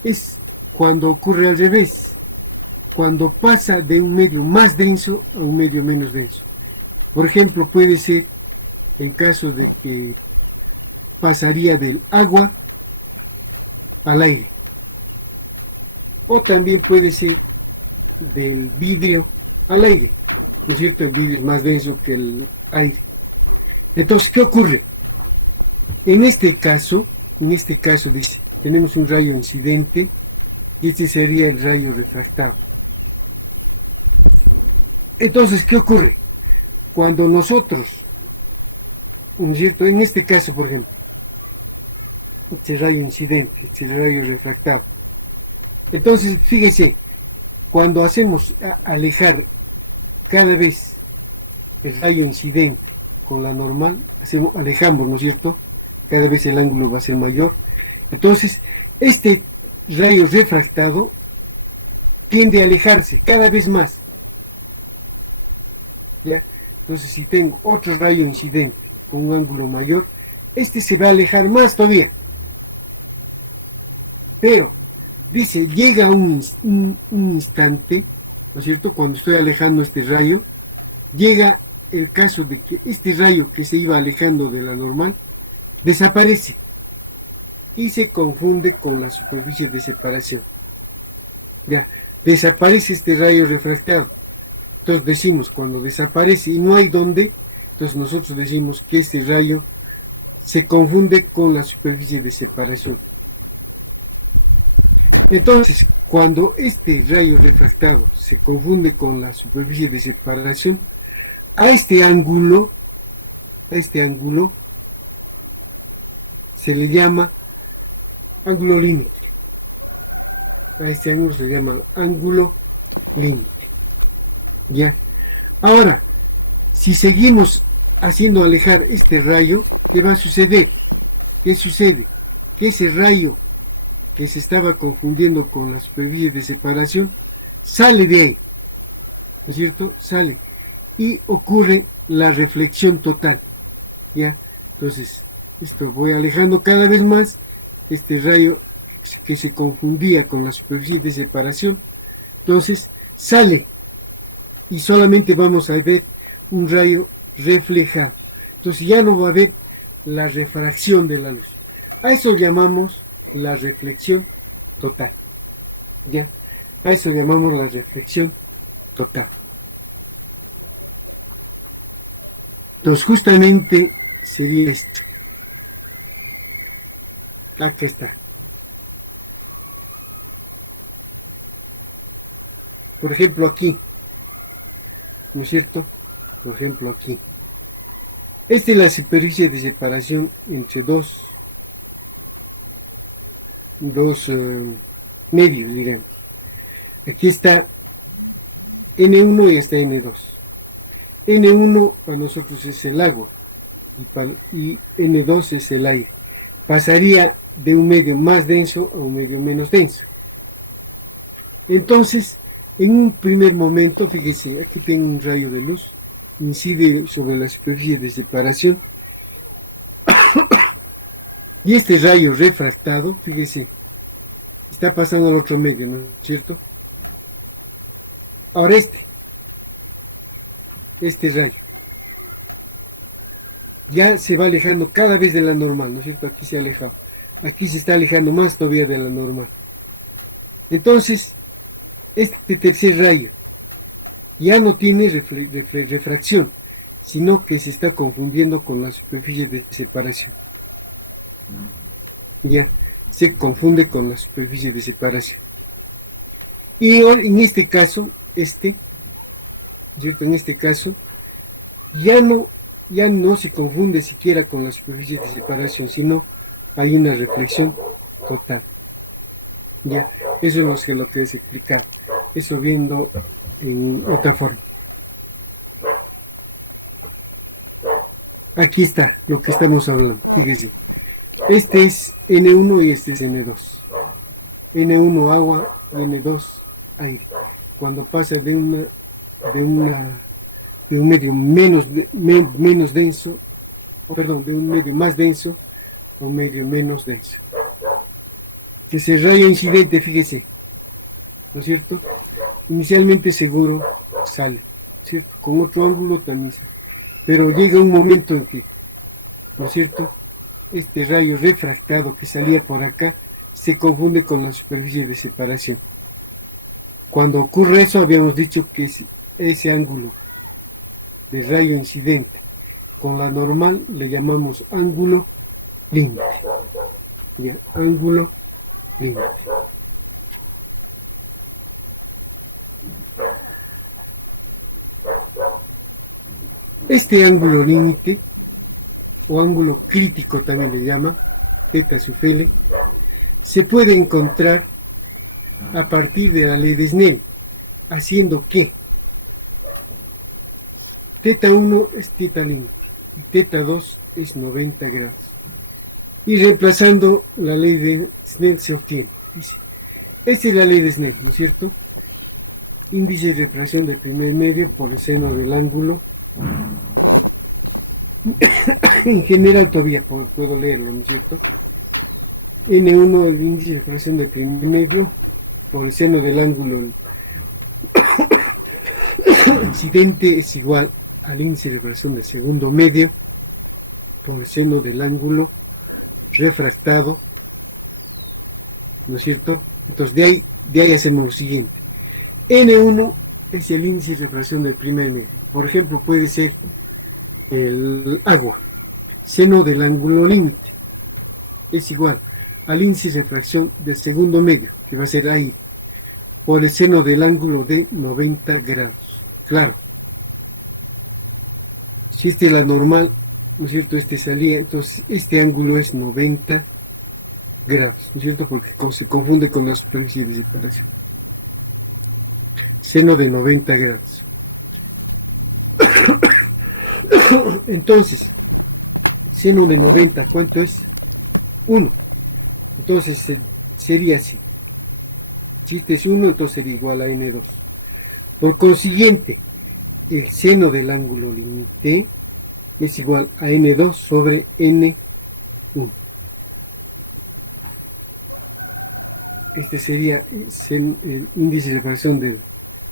es cuando ocurre al revés, cuando pasa de un medio más denso a un medio menos denso. Por ejemplo, puede ser en caso de que pasaría del agua al aire. O también puede ser del vidrio al aire. ¿No es cierto? El vidrio es más denso que el aire. Entonces, ¿qué ocurre? En este caso dice, tenemos un rayo incidente y este sería el rayo refractado. Entonces, ¿qué ocurre? Cuando nosotros, ¿no es cierto? En este caso, por ejemplo, este rayo incidente, este rayo refractado. Entonces, fíjese, cuando hacemos alejar cada vez el rayo incidente con la normal, alejamos, ¿no es cierto? Cada vez el ángulo va a ser mayor. Entonces, este rayo refractado tiende a alejarse cada vez más. ¿Ya? Entonces, si tengo otro rayo incidente con un ángulo mayor, este se va a alejar más todavía. Pero, dice, llega un instante, ¿no es cierto? Cuando estoy alejando este rayo, llega el caso de que este rayo que se iba alejando de la normal desaparece y se confunde con la superficie de separación. Ya, desaparece este rayo refractado. Entonces decimos, cuando desaparece y no hay dónde, entonces nosotros decimos que este rayo se confunde con la superficie de separación. Entonces, cuando este rayo refractado se confunde con la superficie de separación, a este ángulo se le llama ángulo límite. A este ángulo se le llama ángulo límite. ¿Ya? Ahora, si seguimos haciendo alejar este rayo, ¿qué va a suceder? ¿Qué sucede? Que ese rayo que se estaba confundiendo con la superficie de separación sale de ahí, ¿no es cierto? Sale y ocurre la reflexión total. ¿Ya? Entonces, esto voy alejando cada vez más este rayo que se confundía con la superficie de separación. Entonces, sale y solamente vamos a ver un rayo reflejado. Entonces, ya no va a haber la refracción de la luz. A eso llamamos la reflexión total. ¿Ya? A eso llamamos la reflexión total. Entonces, justamente sería esto. Acá está. Por ejemplo, aquí. ¿No es cierto? Por ejemplo, aquí. Esta es la superficie de separación entre dos medios, diremos. Aquí está N1 y está N2. N1 para nosotros es el agua y N2 es el aire. Pasaría de un medio más denso a un medio menos denso. Entonces, en un primer momento, fíjese, aquí tengo un rayo de luz, incide sobre la superficie de separación, y este rayo refractado, fíjese, está pasando al otro medio, ¿no es cierto? Ahora este rayo, ya se va alejando cada vez de la normal, ¿no es cierto? Aquí se ha alejado, aquí se está alejando más todavía de la normal. Entonces, este tercer rayo ya no tiene refracción, sino que se está confundiendo con la superficie de separación. Ya, se confunde con la superficie de separación. Y en este caso, ¿cierto? En este caso, ya no se confunde siquiera con la superficie de separación, sino hay una reflexión total. Ya, eso es lo que les explicaba. Eso viendo en otra forma. Aquí está lo que estamos hablando. Fíjese. Este es N1 y este es N2. N1 agua y N2 aire. Cuando pasa de un medio menos denso, perdón, de un medio más denso a un medio menos denso. Ese rayo incidente, fíjese, ¿no es cierto? Inicialmente seguro sale, ¿cierto? Con otro ángulo también sale. Pero llega un momento en que, ¿no es cierto? Este rayo refractado que salía por acá se confunde con la superficie de separación. Cuando ocurre eso, habíamos dicho que ese ángulo de rayo incidente con la normal le llamamos ángulo límite. ¿Ya? Ángulo límite. Este ángulo límite, o ángulo crítico también le llama, teta sub L, se puede encontrar a partir de la ley de Snell, haciendo que teta 1 es teta límite y teta 2 es 90 grados. Y reemplazando la ley de Snell se obtiene. Dice, esta es la ley de Snell, ¿no es cierto? Índice de refracción del primer medio por el seno del ángulo. En general todavía puedo leerlo, ¿no es cierto? N1, el índice de refracción del primer medio por el seno del ángulo incidente es igual al índice de refracción del segundo medio por el seno del ángulo refractado, ¿no es cierto? Entonces de ahí hacemos lo siguiente. N1 es el índice de refracción del primer medio. Por ejemplo, puede ser el agua. Seno del ángulo límite es igual al índice de refracción del segundo medio, que va a ser aire, por el seno del ángulo de 90 grados. Claro. Si esta es la normal, ¿no es cierto? Este salía, entonces este ángulo es 90 grados, ¿no es cierto? Porque se confunde con la superficie de separación. Seno de 90 grados. Entonces, seno de 90, ¿cuánto es? 1. Entonces sería así. Si este es 1, entonces sería igual a N2. Por consiguiente, el seno del ángulo límite es igual a N2 sobre N1. Este sería el índice de refracción del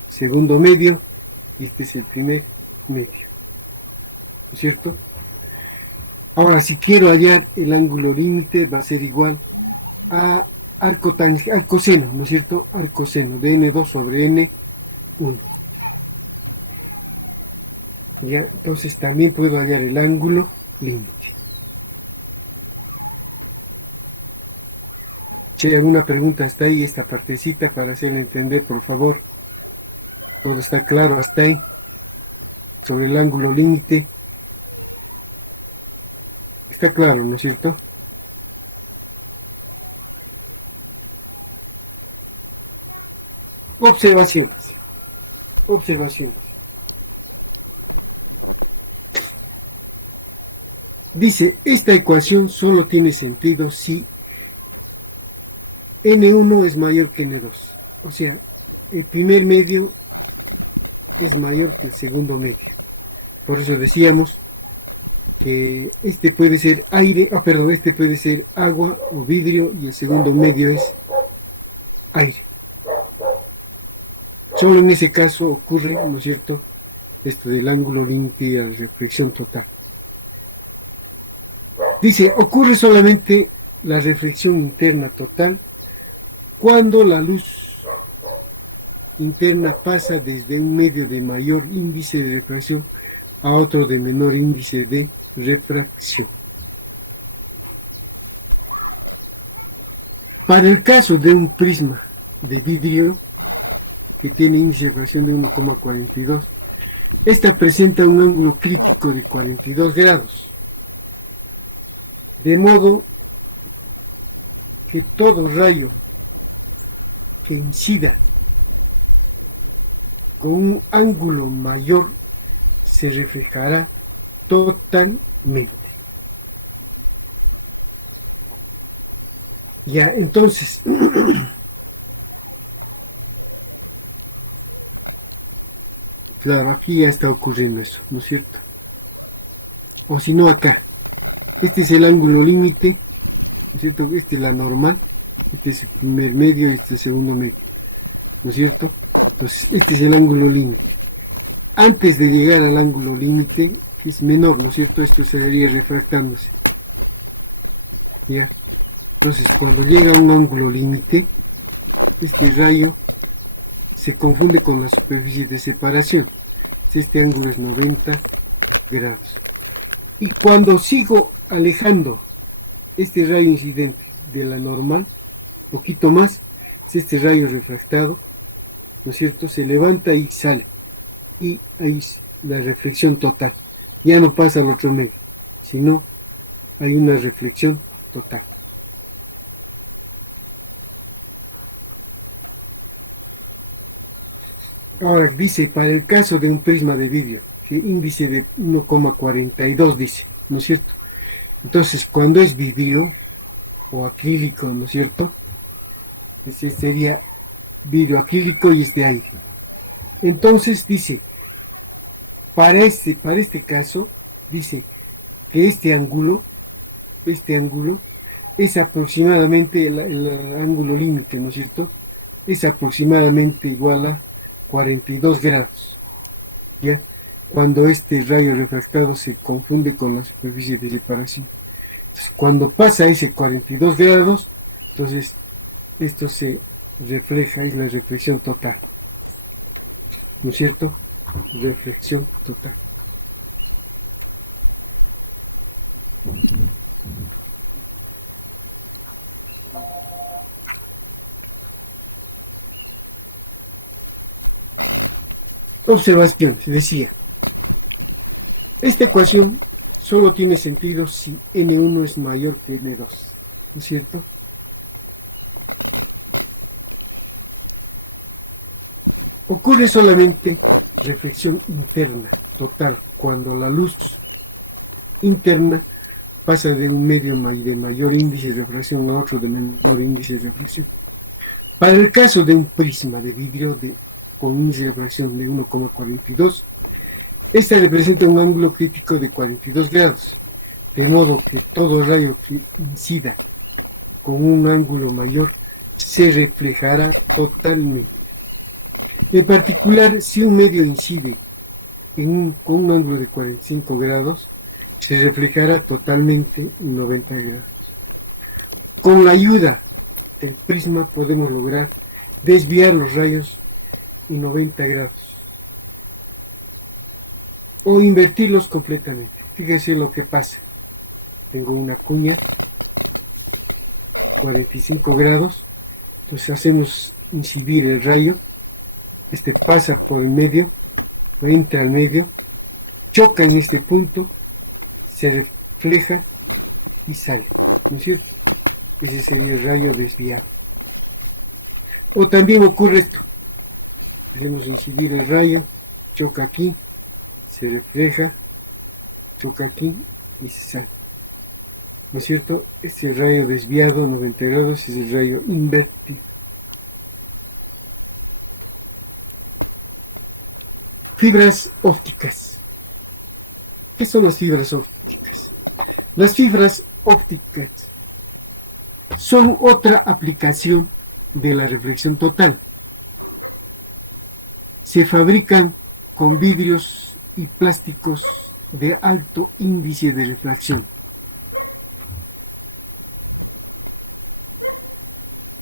segundo medio, y este es el primer medio. ¿No es cierto? Ahora, si quiero hallar el ángulo límite, va a ser igual a arcoseno, ¿no es cierto? Arcoseno de N2 sobre N1. Ya, entonces también puedo hallar el ángulo límite. Si hay alguna pregunta hasta ahí, esta partecita, para hacerle entender, por favor. Todo está claro hasta ahí. Sobre el ángulo límite. Está claro, ¿no es cierto? Observaciones. Observaciones. Dice, esta ecuación solo tiene sentido si N1 es mayor que N2. O sea, el primer medio es mayor que el segundo medio. Por eso decíamos que este puede ser aire, este puede ser agua o vidrio y el segundo medio es aire. Solo en ese caso ocurre, ¿no es cierto?, esto del ángulo límite y la reflexión total. Dice, ocurre solamente la reflexión interna total cuando la luz interna pasa desde un medio de mayor índice de refracción a otro de menor índice de refracción. Para el caso de un prisma de vidrio que tiene índice de refracción de 1,42, esta presenta un ángulo crítico de 42 grados. De modo que todo rayo que incida con un ángulo mayor se reflejará totalmente. Ya, entonces, claro, aquí ya está ocurriendo eso, ¿no es cierto? O si no, acá. Este es el ángulo límite, ¿no es cierto? Esta es la normal, este es el primer medio y este es el segundo medio, ¿no es cierto? Entonces, este es el ángulo límite. Antes de llegar al ángulo límite, que es menor, ¿no es cierto? Esto se daría refractándose. ¿Ya? Entonces, cuando llega a un ángulo límite, este rayo se confunde con la superficie de separación. Este ángulo es 90 grados. Y cuando sigo alejando este rayo incidente de la normal, poquito más, este rayo refractado, ¿no es cierto? Se levanta y sale. Y ahí es la reflexión total. Ya no pasa al otro medio, sino hay una reflexión total. Ahora dice, para el caso de un prisma de vidrio, que índice de 1,42 dice, ¿no es cierto? Entonces, cuando es vidrio o acrílico, ¿no es cierto? Ese sería vidrio acrílico y es de aire. Entonces dice, para este caso, dice que este ángulo es aproximadamente el ángulo límite, ¿no es cierto? Es aproximadamente igual a 42 grados, ¿ya? Cuando este rayo refractado se confunde con la superficie de separación. Entonces, cuando pasa ese 42 grados, entonces esto se refleja, es la reflexión total, ¿no es cierto? Reflexión total. Observación, se decía, esta ecuación solo tiene sentido si N1 es mayor que N2, ¿no es cierto? Ocurre solamente reflexión interna, total, cuando la luz interna pasa de un medio de mayor índice de refracción a otro de menor índice de refracción. Para el caso de un prisma de vidrio con índice de refracción de 1,42, esta representa un ángulo crítico de 42 grados, de modo que todo rayo que incida con un ángulo mayor se reflejará totalmente. En particular, si un medio incide con un ángulo de 45 grados, se reflejará totalmente en 90 grados. Con la ayuda del prisma podemos lograr desviar los rayos en 90 grados o invertirlos completamente. Fíjense lo que pasa. Tengo una cuña, 45 grados, entonces hacemos incidir el rayo, este pasa por el medio, entra al medio, choca en este punto, se refleja y sale, ¿no es cierto? Ese sería el rayo desviado. O también ocurre esto, hacemos incidir el rayo, choca aquí, se refleja, choca aquí y se sale. ¿No es cierto? Este rayo desviado 90 grados es el rayo invertido. Fibras ópticas. ¿Qué son las fibras ópticas? Las fibras ópticas son otra aplicación de la reflexión total. Se fabrican con vidrios y plásticos de alto índice de refracción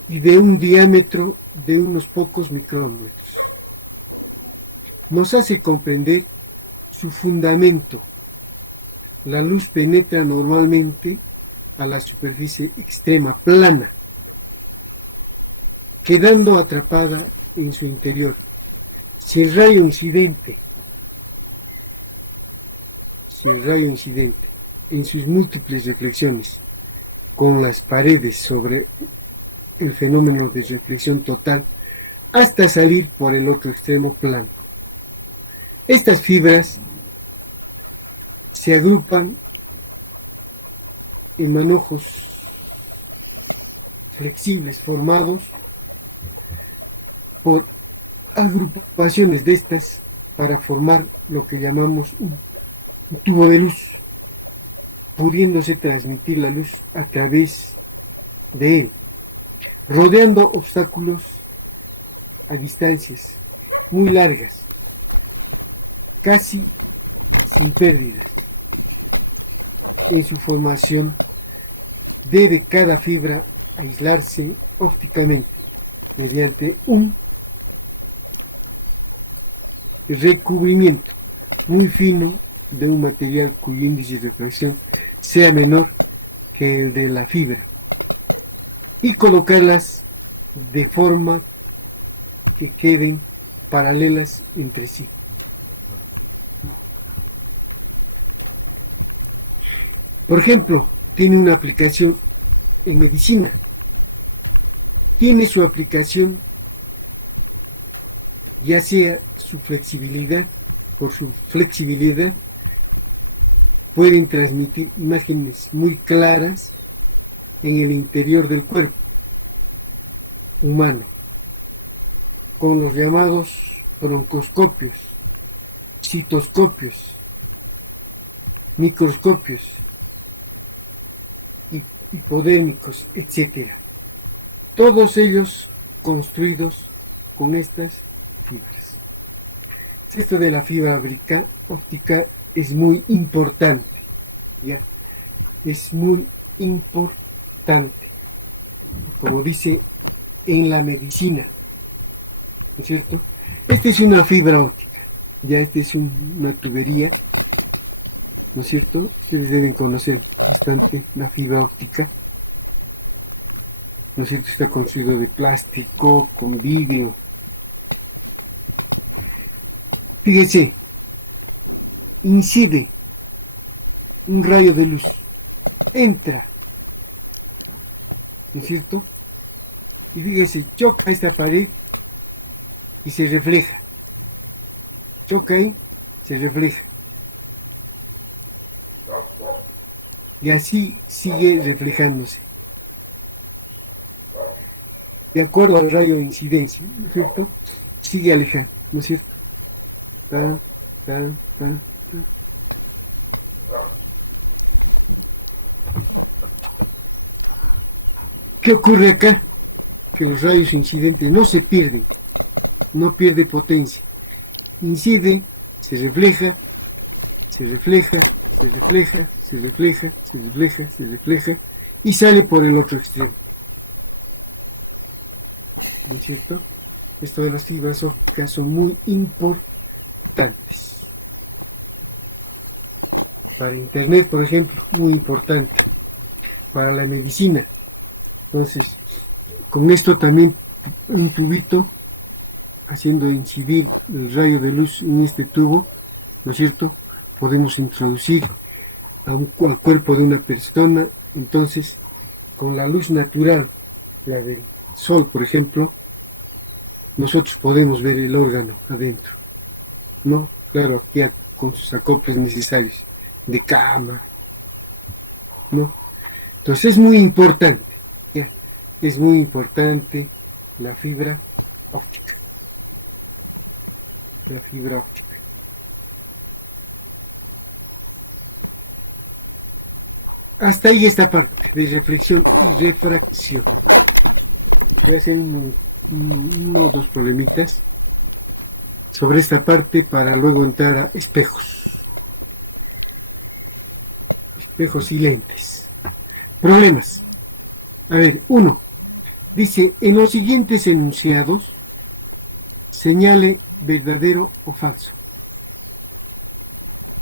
y de un diámetro de unos pocos micrómetros. Nos hace comprender su fundamento. La luz penetra normalmente a la superficie extrema plana, quedando atrapada en su interior. Si el rayo incidente en sus múltiples reflexiones con las paredes sobre el fenómeno de reflexión total hasta salir por el otro extremo plano. Estas fibras se agrupan en manojos flexibles formados por agrupaciones de estas para formar lo que llamamos un tubo de luz, pudiéndose transmitir la luz a través de él, rodeando obstáculos a distancias muy largas, casi sin pérdidas. En su formación debe cada fibra aislarse ópticamente mediante un recubrimiento muy fino de un material cuyo índice de refracción sea menor que el de la fibra y colocarlas de forma que queden paralelas entre sí. Por ejemplo, tiene una aplicación en medicina. Tiene su aplicación ya sea por su flexibilidad, pueden transmitir imágenes muy claras en el interior del cuerpo humano, con los llamados broncoscopios, citoscopios, microscopios, hipodérmicos, etc. Todos ellos construidos con estas fibras. Esto de la fibra óptica es muy importante, ¿ya? Es muy importante, como dice en la medicina, ¿no es cierto? Esta es una fibra óptica, ya esta es una tubería, ¿no es cierto? Ustedes deben conocer bastante la fibra óptica, ¿no es cierto? Está construido de plástico, con vidrio. Fíjense, incide un rayo de luz, entra, ¿no es cierto? Y fíjense, choca esta pared y se refleja. Choca ahí, se refleja. Y así sigue reflejándose. De acuerdo al rayo de incidencia, ¿no es cierto? Sigue alejando, ¿no es cierto? Ta, ta, ta, ta. ¿Qué ocurre acá? Que los rayos incidentes no se pierden, no pierde potencia. Incide, se refleja, se refleja, se refleja, se refleja, se refleja, se refleja y sale por el otro extremo. ¿No es cierto? Esto de las fibras ópticas son muy importantes. Para Internet, por ejemplo, muy importante. Para la medicina. Entonces, con esto también un tubito haciendo incidir el rayo de luz en este tubo, ¿no es cierto? Podemos introducir al cuerpo de una persona, entonces con la luz natural, la del sol, por ejemplo, nosotros podemos ver el órgano adentro, ¿no? Claro, aquí con sus acoples necesarios de cámara, ¿no? Entonces es muy importante, ¿ya? Es muy importante la fibra óptica. La fibra óptica. Hasta ahí esta parte de reflexión y refracción. Voy a hacer uno o dos problemitas sobre esta parte para luego entrar a espejos. Espejos y lentes. Problemas. A ver, 1. Dice, en los siguientes enunciados, señale verdadero o falso.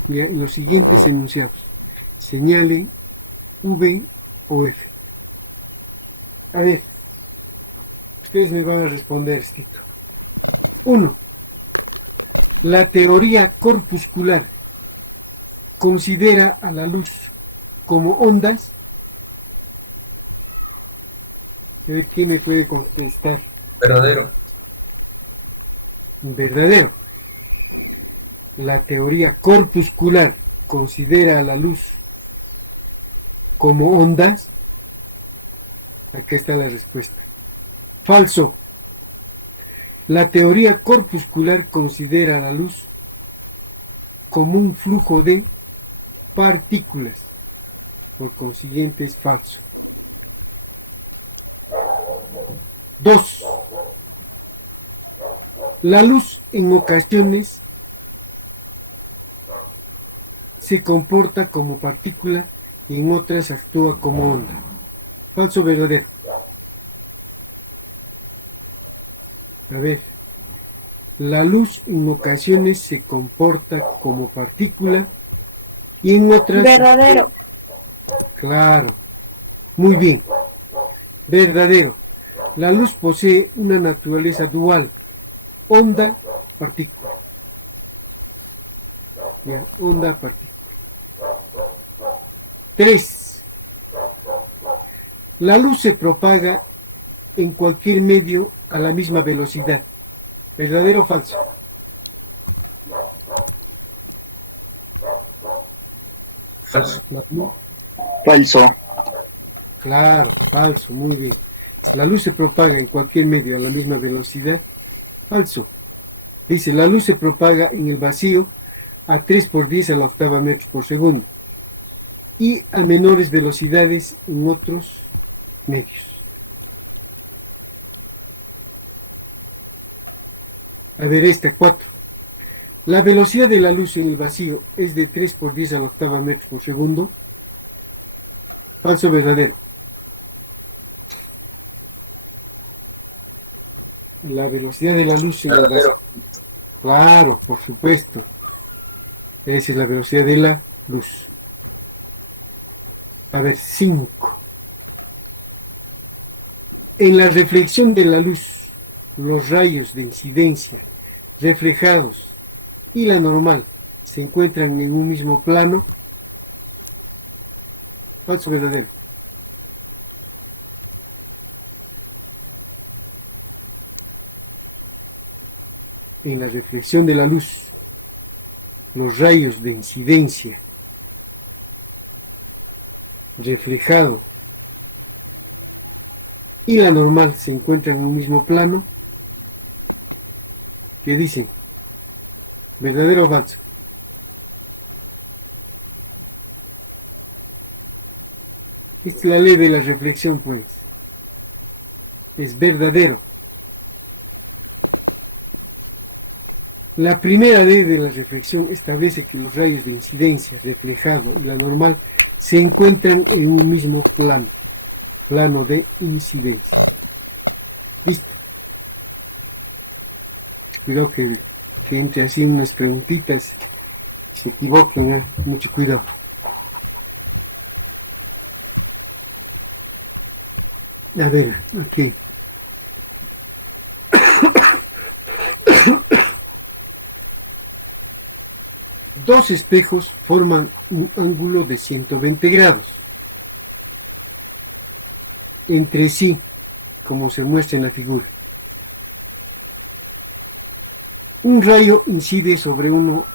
Ya, en los siguientes enunciados, señale V o F. A ver, ustedes me van a responder, Tito. 1. La teoría corpuscular considera a la luz como ondas. A ver, ¿quién me puede contestar? Verdadero. Verdadero. La teoría corpuscular considera a la luz como ondas. Acá está la respuesta. Falso. La teoría corpuscular considera a la luz como un flujo de partículas. Por consiguiente es falso. 2. La luz en ocasiones se comporta como partícula y en otras actúa como onda. Falso o verdadero. A ver. La luz en ocasiones se comporta como partícula y en otras... Verdadero. Claro. Muy bien. Verdadero. La luz posee una naturaleza dual. Onda, partícula. Ya, onda, partícula. 3. La luz se propaga en cualquier medio a la misma velocidad. ¿Verdadero o falso? Falso. Falso. Claro, falso, muy bien. La luz se propaga en cualquier medio a la misma velocidad. Falso. Dice, la luz se propaga en el vacío a 3 por 10 a la octava metros por segundo y a menores velocidades en otros medios. A ver, esta 4. La velocidad de la luz en el vacío es de 3 por 10 a la octava metros por segundo. Falso o verdadero. La velocidad de la luz en el vacío. Claro, por supuesto. Esa es la velocidad de la luz. A ver, 5. En la reflexión de la luz, los rayos de incidencia reflejados y la normal se encuentran en un mismo plano. Falso o verdadero. En la reflexión de la luz, los rayos de incidencia reflejado y la normal se encuentran en un mismo plano. ¿Qué dicen? ¿Verdadero o falso? Esta es la ley de la reflexión, pues. Es verdadero. La primera ley de la reflexión establece que los rayos de incidencia, reflejado y la normal se encuentran en un mismo plano, plano de incidencia. Listo. Cuidado que entre así unas preguntitas, se equivoquen, ¿eh? Mucho cuidado. A ver, aquí. Dos espejos forman un ángulo de 120 grados entre sí, como se muestra en la figura. Un rayo incide sobre uno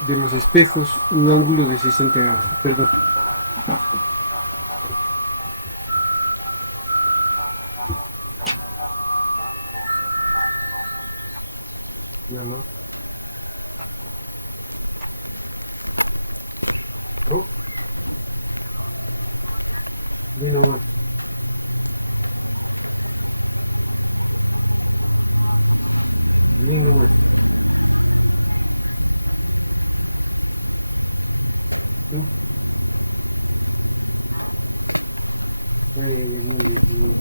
de los espejos un ángulo de 60 grados. Perdón. Nada más. ¿No? Bien nomás. Bien nomás. ¿Tú? Ay, ay, ay, muy bien, muy bien.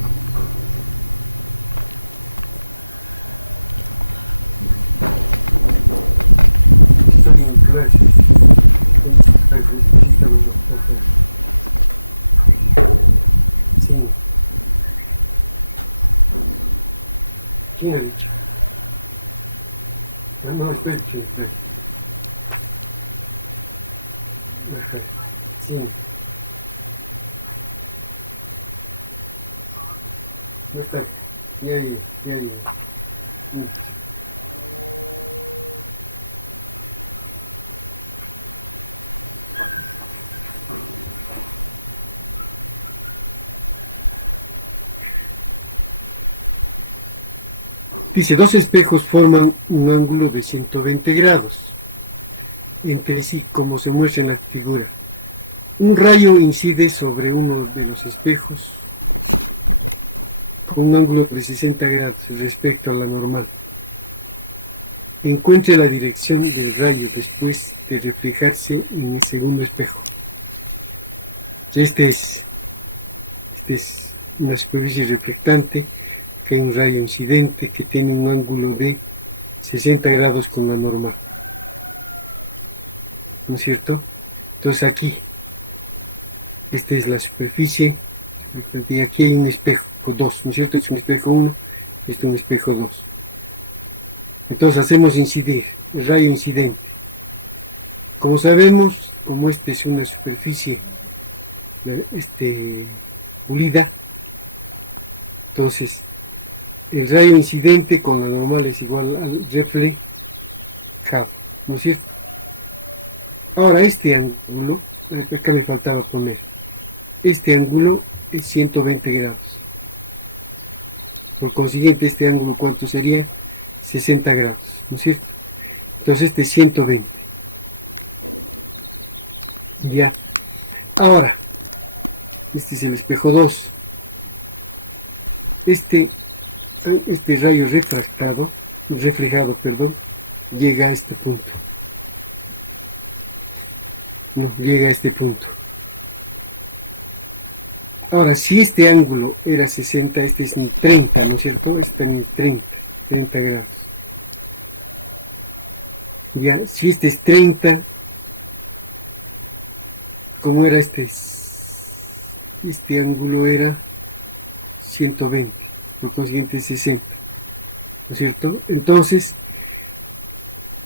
Estoy en clase. Sí. ¿Quién ha dicho? No, estoy en clase. Ajá. Sí. No está. Ya, ya, ya, ya. Sí. Dice, dos espejos forman un ángulo de 120 grados entre sí, como se muestra en la figura. Un rayo incide sobre uno de los espejos con un ángulo de 60 grados respecto a la normal. Encuentre la dirección del rayo después de reflejarse en el segundo espejo. Este es una superficie reflectante, que hay un rayo incidente que tiene un ángulo de 60 grados con la normal. ¿No es cierto? Entonces aquí, esta es la superficie, y aquí hay un espejo 2, ¿no es cierto? Es un espejo 1, esto es un espejo 2. Entonces hacemos incidir el rayo incidente. Como sabemos, como esta es una superficie pulida, entonces el rayo incidente con la normal es igual al reflejado, ¿no es cierto? Ahora este ángulo, acá me faltaba poner, este ángulo es 120 grados. Por consiguiente, este ángulo, ¿cuánto sería? 60 grados, ¿no es cierto? Entonces este es 120. Ya. Ahora, este es el espejo 2. Este rayo reflejado, perdón, llega a este punto. No, llega a este punto. Ahora, si este ángulo era 60, este es 30, ¿no es cierto? Este también es 30 grados. Ya, si este es 30, ¿cómo era este ángulo era 120, por consiguiente 60, ¿no es cierto? Entonces,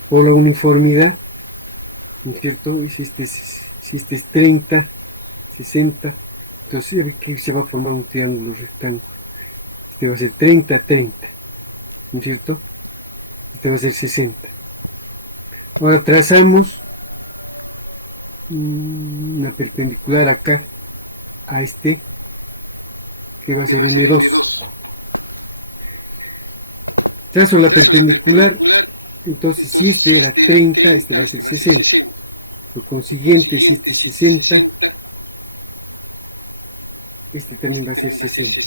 por la uniformidad, ¿no es cierto? Y si este es 30, 60, entonces aquí se va a formar un triángulo rectángulo. Este va a ser 30, 30, ¿no es cierto? Este va a ser 60. Ahora trazamos una perpendicular acá a este, que va a ser N2. Trazo la perpendicular, entonces si este era 30, este va a ser 60. Por consiguiente, si este es 60, este también va a ser 60.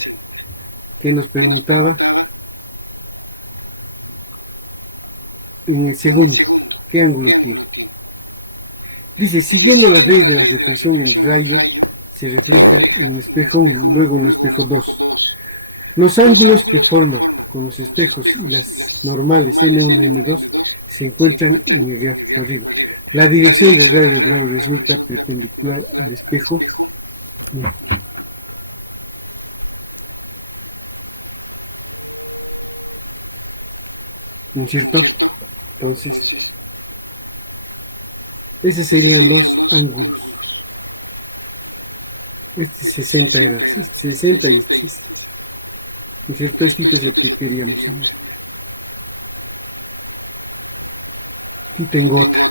¿Qué nos preguntaba? En el segundo, ¿qué ángulo tiene? Dice, siguiendo las leyes de la reflexión, el rayo se refleja en el espejo 1, luego en el espejo 2. Los ángulos que forman con los espejos y las normales N1 y N2 se encuentran en el gráfico arriba. La dirección del rayo reflejo resulta perpendicular al espejo 1. ¿No es cierto? Entonces, esos serían los ángulos. Este es 60 grados, este es 60 y este es 60. ¿No es cierto? Este es el que queríamos ver. Aquí tengo otro.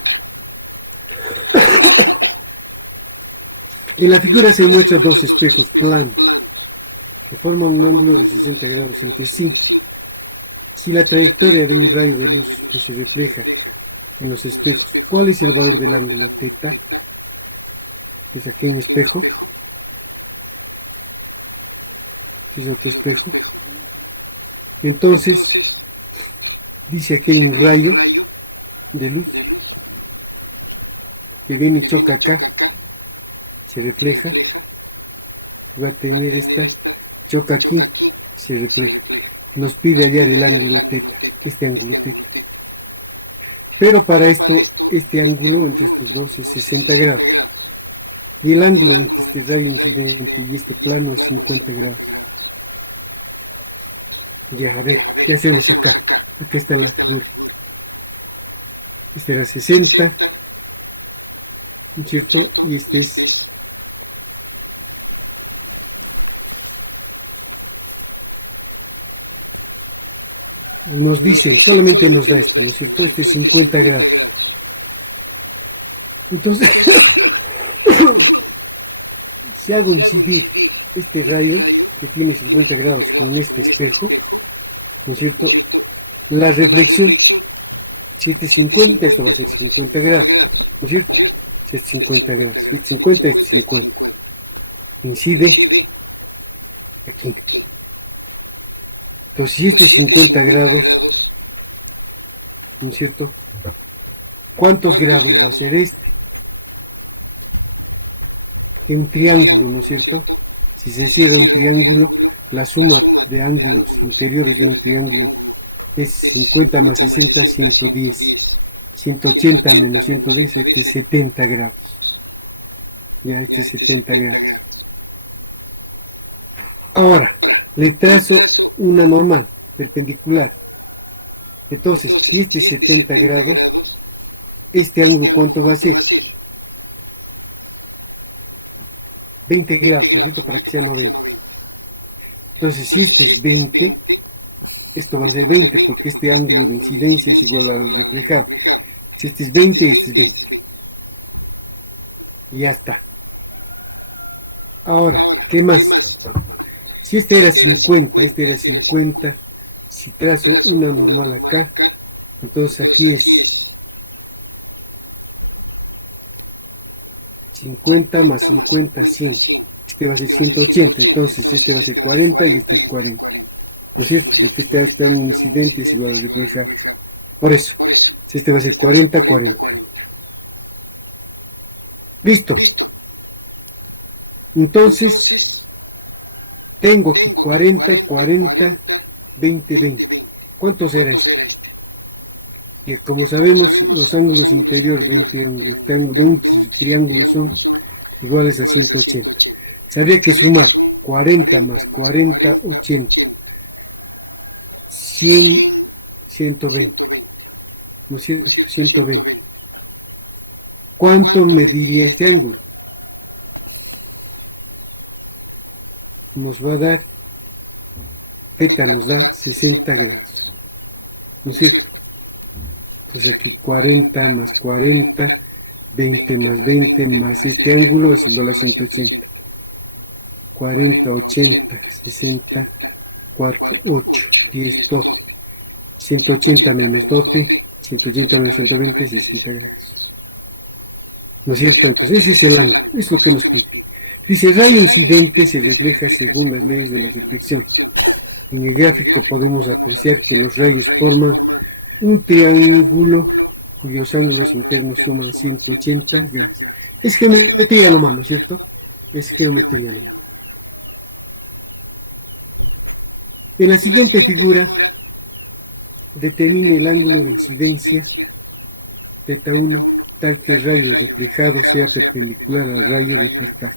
En la figura se muestran dos espejos planos que forman un ángulo de 60 grados entre sí. Si la trayectoria de un rayo de luz que se refleja en los espejos, ¿cuál es el valor del ángulo teta? Es aquí un espejo. Aquí es otro espejo. Entonces, dice aquí hay un rayo de luz que viene y choca acá, se refleja, va a tener choca aquí, se refleja. Nos pide hallar el ángulo teta, este ángulo teta. Pero para esto, este ángulo entre estos dos es 60 grados. Y el ángulo entre este rayo incidente y este plano es 50 grados. Ya, a ver, ¿qué hacemos acá? Acá está la figura. Este era 60, ¿no es cierto? Y este es nos dicen, solamente nos da esto, ¿no es cierto? Este es 50 grados. Entonces, si hago incidir este rayo que tiene 50 grados con este espejo, ¿no es cierto? La reflexión, si este es 50, esto va a ser 50 grados, ¿no es cierto? Si es 50 grados, si es 50, este es 50. Incide aquí. Entonces, si este es 50 grados, ¿no es cierto? ¿Cuántos grados va a ser este? Que un triángulo, ¿no es cierto? Si se cierra un triángulo, la suma de ángulos interiores de un triángulo es 50 más 60, 110. 180 menos 110, este es 70 grados. Ya, este es 70 grados. Ahora, le trazo una normal, perpendicular. Entonces, si este es 70 grados, este ángulo, ¿cuánto va a ser? 20 grados, ¿no es cierto? Para que sea 90. Entonces, si este es 20, Esto va a ser 20 porque este ángulo de incidencia es igual al reflejado. Si este es 20, este es 20. Y ya está. Ahora, ¿qué más? Si este era 50, si trazo una normal acá, entonces aquí es 50 más 50, 100. Este va a ser 180, entonces este va a ser 40 y este es 40. ¿No es cierto? Porque este está un incidente es igual a reflejar. Por eso, este va a ser 40, 40. Listo. Entonces, tengo aquí 40, 40, 20, 20. ¿Cuánto será este? Que como sabemos, los ángulos interiores de un triángulo son iguales a 180. Habría que sumar 40 más 40, 80. 100, 120. ¿No es cierto? 120. ¿Cuánto mediría este ángulo? Nos va a dar, θ nos da 60 grados. ¿No es cierto? Entonces aquí 40 más 40, 20 más 20 más este ángulo es igual a 180. 40, 80, 60, 4, 8, 10, 12. 180 menos 12, 180 menos 120, 60 grados. ¿No es cierto? Entonces ese es el ángulo, es lo que nos pide. Dice, el rayo incidente se refleja según las leyes de la reflexión. En el gráfico podemos apreciar que los rayos forman un triángulo cuyos ángulos internos suman 180 grados. Es geometría nomás, ¿no es cierto? Es geometría nomás. En la siguiente figura, determine el ángulo de incidencia, θ1, tal que el rayo reflejado sea perpendicular al rayo refractado.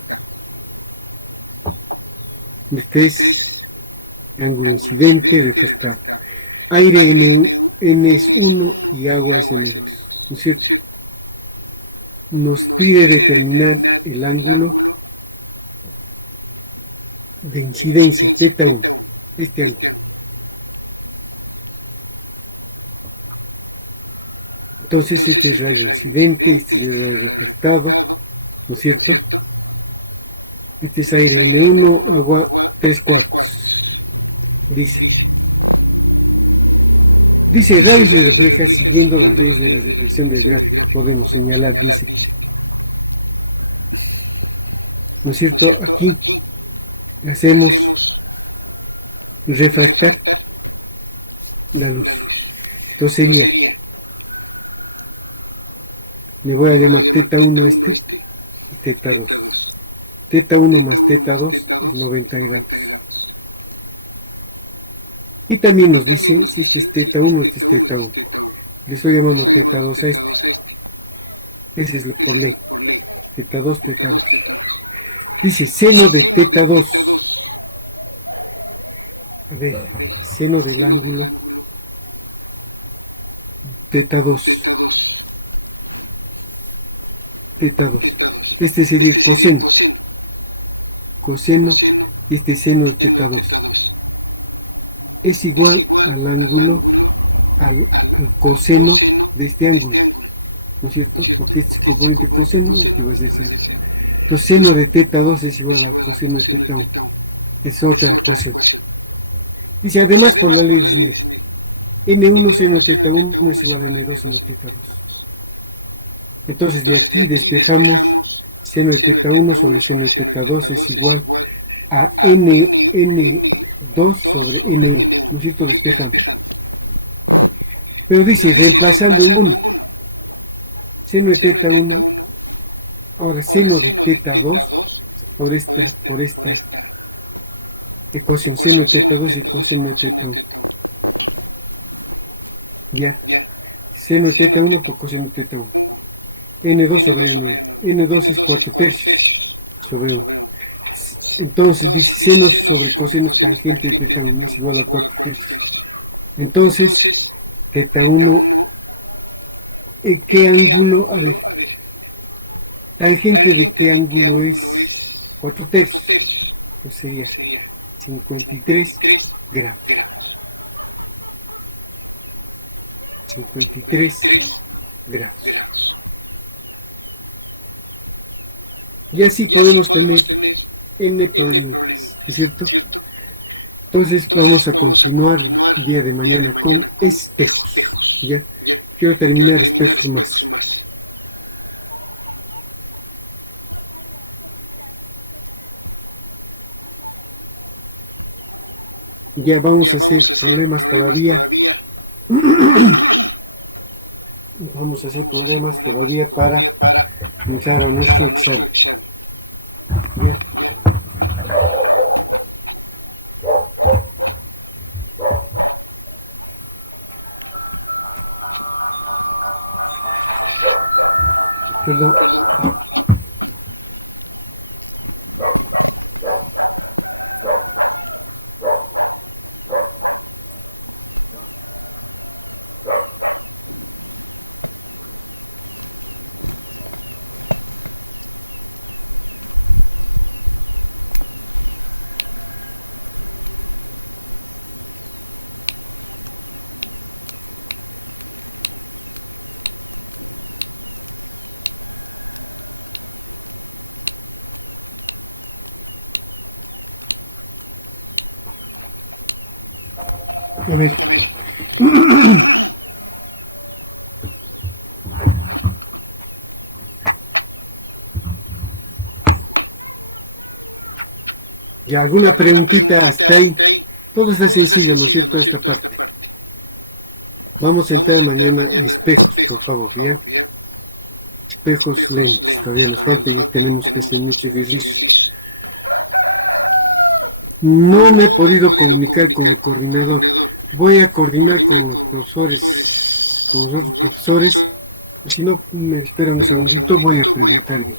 Este es ángulo incidente refractado. Aire N es 1 y agua es N2, ¿no es cierto? Nos pide determinar el ángulo de incidencia, θ1, este ángulo. Entonces este es rayo incidente, este es el rayo refractado, ¿no es cierto? Este es aire N1, agua 3/4. Dice, el rayo se refleja siguiendo las leyes de la reflexión del gráfico. Podemos señalar, dice que, ¿no es cierto? Aquí hacemos refractar la luz. Entonces sería, le voy a llamar θ1 este y θ2. θ1 más θ2 es 90 grados. Y también nos dice si este es θ1, este es θ1. Le estoy llamando θ2 a este. Ese es por ley. θ2, θ2. Dice seno de θ2. A ver, seno del ángulo θ2. θ2. Este sería el coseno. Coseno y este seno de θ2. Es igual al ángulo, al coseno de este ángulo, ¿no es cierto? Porque este es componente coseno y este va a ser seno. Entonces, seno de θ2 es igual al coseno de θ1. Es otra ecuación. Dice, además, por la ley de Snell, N1 seno de θ1 es igual a N2 seno de θ2. Entonces, de aquí despejamos seno de θ1 sobre seno de θ2 es igual a N2 sobre N1, ¿no es cierto? Despejando. Pero dice, reemplazando el 1, seno de θ1, ahora seno de θ2, por esta ecuación, seno de θ2 y coseno de θ1. Ya, seno de θ1 por coseno de θ1. N2 sobre N1. N2 es 4/3 sobre 1. Entonces dice seno sobre coseno tangente de θ1 es igual a 4/3. Entonces, θ1, ¿qué ángulo? A ver, tangente de qué ángulo es 4/3. Entonces sería 53 grados. 53 grados. Y así podemos tener n problemitas, ¿no es cierto? Entonces vamos a continuar el día de mañana con espejos, ¿ya? Quiero terminar espejos más. Ya vamos a hacer problemas todavía. Vamos a hacer problemas todavía para entrar a nuestro examen. ¿Ya? Perdón. A ver. ¿Ya alguna preguntita hasta ahí? Todo está sencillo, ¿no es cierto? Esta parte. Vamos a entrar mañana a espejos, por favor, ¿ya? Espejos lentes, todavía nos falta y tenemos que hacer mucho ejercicio. No me he podido comunicar con el coordinador. Voy a coordinar con los profesores, con los otros profesores. Si no, me esperan un segundito, voy a preguntar bien.